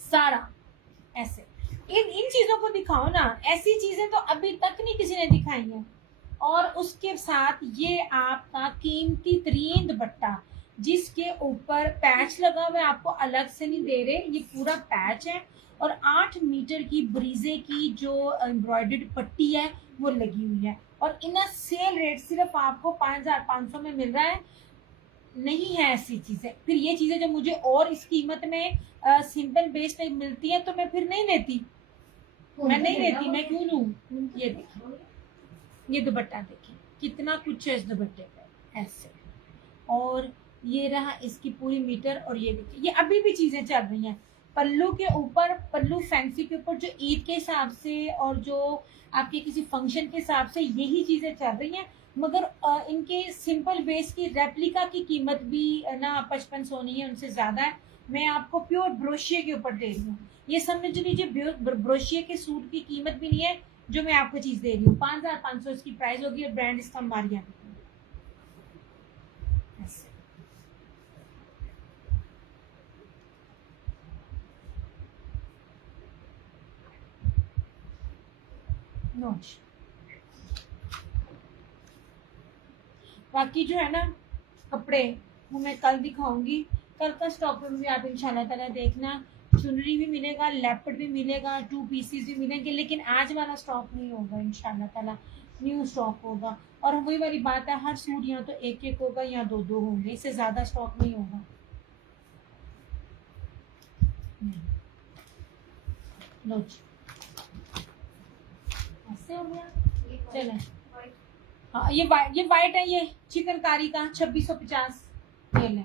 सारा ऐसे। इन चीजों को दिखाओ ना, ऐसी चीजें तो अभी तक नहीं किसी ने दिखाई है। और उसके साथ ये आपका कीमती तरीन दुपट्टा, जिसके ऊपर पैच लगा हुआ है, आपको अलग से नहीं दे रहे, ये पूरा पैच है। और 8 मीटर की ब्रीजे की जो एम्ब्रॉयडर्ड पट्टी है वो लगी हुई है। और इन सेल रेट सिर्फ आपको 5,500 में मिल रहा है। नहीं है ऐसी चीजें। फिर ये चीजें जब मुझे और इस कीमत में सिंपल बेस पे मिलती है तो मैं फिर नहीं लेती। मैं नहीं लेती, मैं क्यों लूं। ये देखिए, ये दुपट्टा देखिए कितना कुछ है इस दुपट्टे पे ऐसे। और ये रहा इसकी पूरी मीटर। और ये देखिए, ये अभी भी चीजें चल रही हैं। पल्लू के ऊपर, पल्लू फैंसी के ऊपर जो ईद के हिसाब से और जो आपके किसी फंक्शन के हिसाब से यही चीजें चल रही हैं। मगर इनके सिंपल बेस की रेप्लिका की कीमत भी ना 5500 नहीं है, उनसे ज्यादा है। मैं आपको प्योर ब्रोशिया के ऊपर दे रही हूँ। ये समझ लीजिए ब्रोशिया के सूट की कीमत भी नहीं है जो मैं आपको चीज दे रही हूँ। 5,500 इसकी प्राइस होगी और ब्रांड इसका मारिया। नोच बाकी जो है ना कपड़े वो मैं कल दिखाऊंगी। कल का स्टॉक में भी आप इंशाल्लाह ताला देखना। चुनरी भी मिलेगा, लेपर्ड भी मिलेगा, 2 पीसीस भी मिलेंगे। लेकिन आज वाला स्टॉक नहीं होगा इंशाल्लाह ताला, न्यू स्टॉक होगा। और वही वाली बात है, हर सूट यहाँ तो 1-1 होगा या 2-2 होंगे, इससे ज्यादा स्टॉक नहीं होगा। लो जी, ऐसे हो गया। चले, हाँ ये वाइट है, ये चिकनकारी का 2650। ये ले,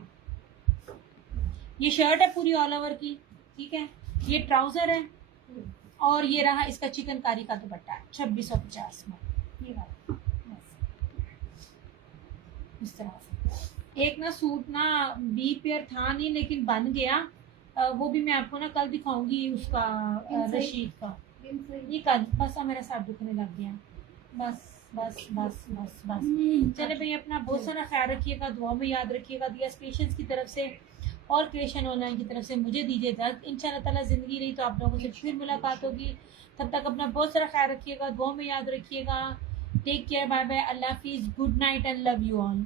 ये शर्ट है पूरी ऑल ओवर की, ठीक है। ये ट्राउजर है और ये रहा इसका चिकनकारी का दुपट्टा है 2650 में। ये वाला इस तरह से। एक ना सूट ना बी पेयर था नहीं लेकिन बन गया, वो भी मैं आपको ना कल दिखाऊंगी उसका रशीद का। ये कल बस मेरा सर दुखने लग गया। बस बस बस बस बस। चले भाई, अपना बहुत सारा ख्याल रखिएगा, दुआ में याद रखिएगा। दिया क्रिएशंस की तरफ से और क्रिएशन ऑनलाइन की तरफ से मुझे दीजिए इजाजत। इंशाल्लाह ताला जिंदगी रही तो आप लोगों से फिर मुलाकात होगी। तब तक अपना बहुत सारा ख्याल रखिएगा, दुआ में याद रखिएगा। टेक केयर, बाय बाय, अल्लाह हाफिज, good night and love you all.